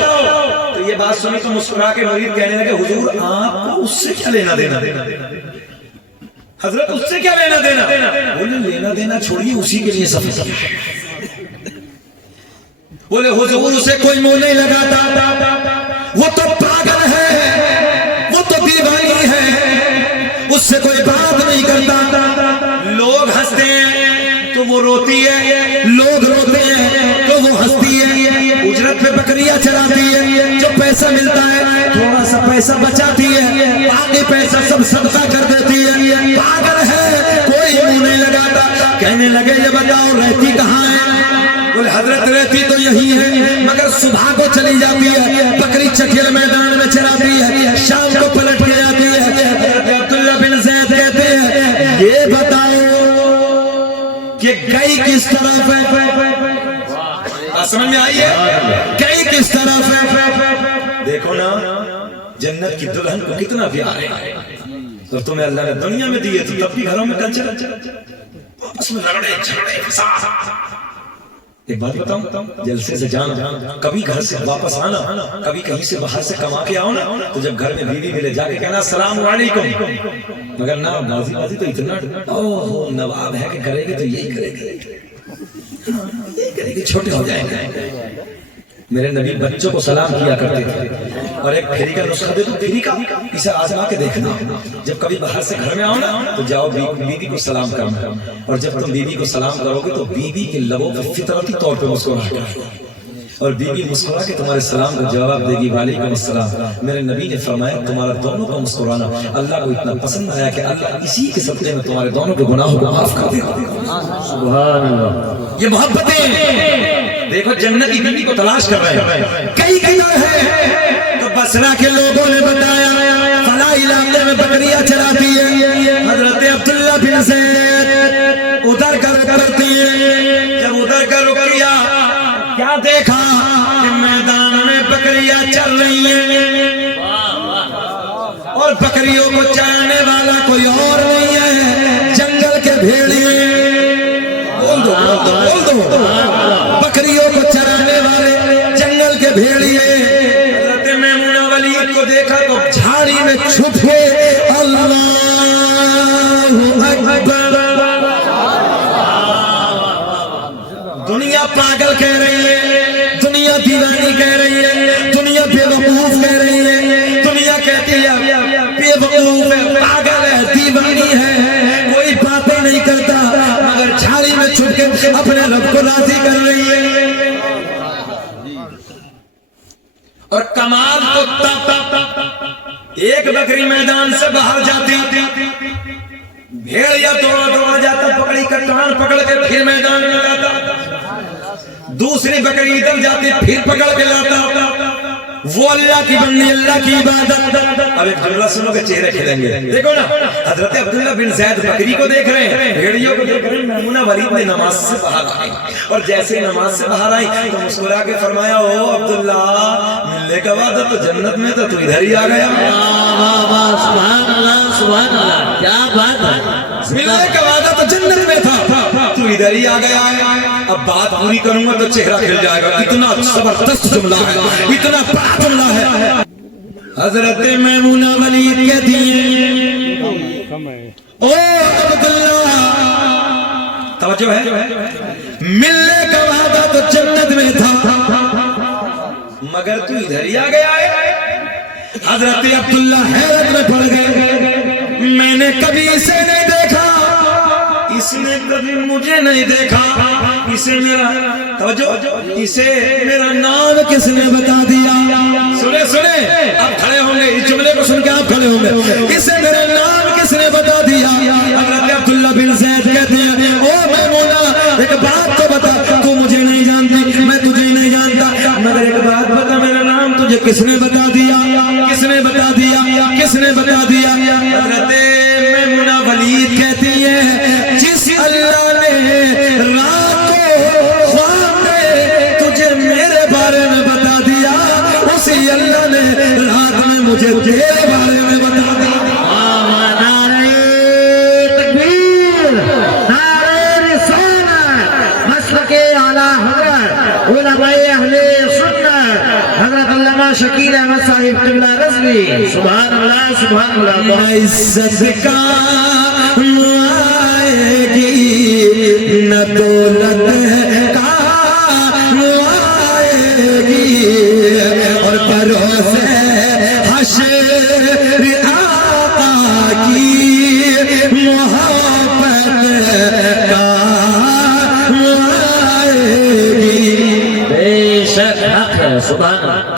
تو یہ بات سنی تو مسکرا کے مرید کہنے لگے حضور آپ کو اس سے کیا لینا دینا حضرت اس سے کیا لینا دینا بولے لینا دینا چھوڑیے اسی کے لیے سفر بولے حضور اسے کوئی منہ نہیں لگاتا وہ تو پاگل ہے وہ تو دیوانی ہے اس سے کوئی بات نہیں کرتا لوگ ہنستے ہیں تو وہ روتی ہے لوگ روتے ہیں تو وہ ہنستی ہے اجرت پہ بکریاں چراتی ہے جو پیسہ ملتا ہے تھوڑا سا پیسہ بچاتی ہے باقی پیسہ سب صدقہ کر دیتی ہے پاگل ہے کوئی منہ نہیں لگاتا کہنے لگے یہ بتاؤ رہتی کہاں ہے بولے حضرت رہتی تو یہی ہے مگر صبح کو چلی جاتی ہے بکری چکیل میدان میں چراتی ہے شام کو پلٹ کے آتی ہے عبداللہ بن زید کہتے ہیں یہ بتاؤ کہ گئی کس طرف ہے سمجھ میں آئی ہے گئی کس طرف ہے دیکھو نا جنت کی دلہن کو کتنا پیار ہے اور تمہیں اللہ نے دنیا میں دیے تو تب بھی گھروں میں کلچر اس میں لڑے جھگڑے فساد ایک بات بتاؤں جلسے سے جانا کبھی گھر سے واپس آنا کبھی کہیں سے باہر سے کما کے آؤ نا تو جب گھر میں بیوی ملے جا کے کہنا السلام علیکم مگر نہ بازی بازی تو اتنا اوہ نواب ہے کہ کرے گے تو یہی کرے گے چھوٹے ہو جائیں گے میرے نبی بچوں کو سلام کیا کرتے تھے اور ایک پھیری کا نسخہ دے تو پھیری کا اسے آزما کے دیکھنا جب کبھی باہر سے گھر میں آؤ نا تو جاؤ بیوی کو سلام کرنا اور جب تم بیوی کو سلام کرو گے تو بیوی کے لبوں پر فطرتی طور پہ مسکراہٹ ہے اور بیوی مسکرا کے تمہارے سلام کا جواب دے گی وعلیکم السلام میرے نبی نے فرمایا تمہارا دونوں کا مسکرانا اللہ کو اتنا پسند آیا کہ اللہ اسی کے صدقے میں تمہارے دونوں کے گناہوں کو معاف کر دے گا سبحان اللہ یہ محبتیں دیکھو جنت کی بیوی کو تلاش کر رہے ہیں کئی کدھر ہے تو بصرہ کے لوگوں نے بتایا فلاں علاقے میں بکریاں چراتی ہے حضرت عبداللہ بن زید ادھر کا رخ کرتی ہے جب ادھر کا رخ کیا کیا دیکھا کہ میدان میں بکریاں چل رہی ہیں اور بکریوں کو چرانے والا کوئی اور نہیں ہے جنگل کے بھیڑیے بول دو بکریوں کو چرانے والے جنگل کے بھیڑیے حضرت میمونہ ولید کو دیکھا تو جھاڑی میں چھپ کے اللہ اکبر دنیا پاگل کہہ رہی ہے دنیا دیوانی کہہ رہی ہے دنیا بے وقوف کہہ رہی ہے دنیا کہتی ہے بے وقوف ہے پاگل ہے دیوانی ہے کوئی باتیں نہیں کرتا مگر جھاڑی میں چھپ کے اپنے رب کو راضی کر رہی ہے اور کمال کو تب ایک بکری میدان سے باہر جاتی بھیڑیا دوڑا جاتا بکری کا کان پکڑ کے پھر میدان میں لاتا دوسری بکری ادھر جاتی پھر پکڑ کے لاتا وہ اللہ کی بندی اللہ کی عبادت اب ایک جملہ سنو کے چہرے کھلیں گے دیکھو نا حضرت عبداللہ بن زید بکری کو دیکھ رہے ہیں بھیڑیوں کو دیکھ رہے ہیں میمونہ ولید نے نماز سے باہر آئی اور جیسے نماز سے باہر آئی تو مسکرا کے فرمایا او عبداللہ ملنے کا وعدہ تو جنت میں تو ادھر ہی آ گیا سبحان اللہ کیا بات ہے ملنے کا وعدہ تو جنت میں تھا تو ادھر ہی آ گیا ہے، اب بات پوری کروں گا تو چہرہ کھل جائے گا، اتنا زبردست جملہ ہے، اتنا بڑا جملہ ہے۔ حضرت میمونہ ولید کہتی ہیں او عبداللہ، توجہ ہے، ملنے کا وعدہ تو جنت میں تھا مگر تو ادھر ہی آ گیا ہے۔ حضرت عبداللہ حیرت میں پڑ گئے، میں نے کبھی اسے نہیں دیکھا، اس نے کبھی مجھے نہیں دیکھا، اسے میرا توجہ، اسے میرا نام کس نے بتا دیا؟ سنے سنے آپ کھڑے ہوں گے، اس جملے کو سن کے آپ کھڑے ہوں گے، اسے میرا نام کس نے بتا دیا؟ حضرت عبداللہ بن زید کہتے ہیں او میمونہ ایک بات تو بتا، تو مجھے نہیں جانتی میں تجھے نہیں جانتا، مگر ایک بات بتا میرا نام تجھے کس نے بتا دیا؟ کس نے بتا دیا؟ کس نے بتا دیا؟ حضرت میمونہ ولید کہتی ہے جس اللہ نے رات کو خواب میں تجھے میرے بارے میں بتا دیا، اسی اللہ نے رات میں مجھے تیرے بارے میں بتا دیا۔ حضرت علامہ شکیل احمد صاحب قبلہ رضوی، سبحان اللہ سبحان اللہ۔ عزت کا آئے گی نہ دولت کا آئے گی، اور بھروسے حشر آقا کی محبت کا آئے گی۔ بے شک حق ہے، سبحان اللہ۔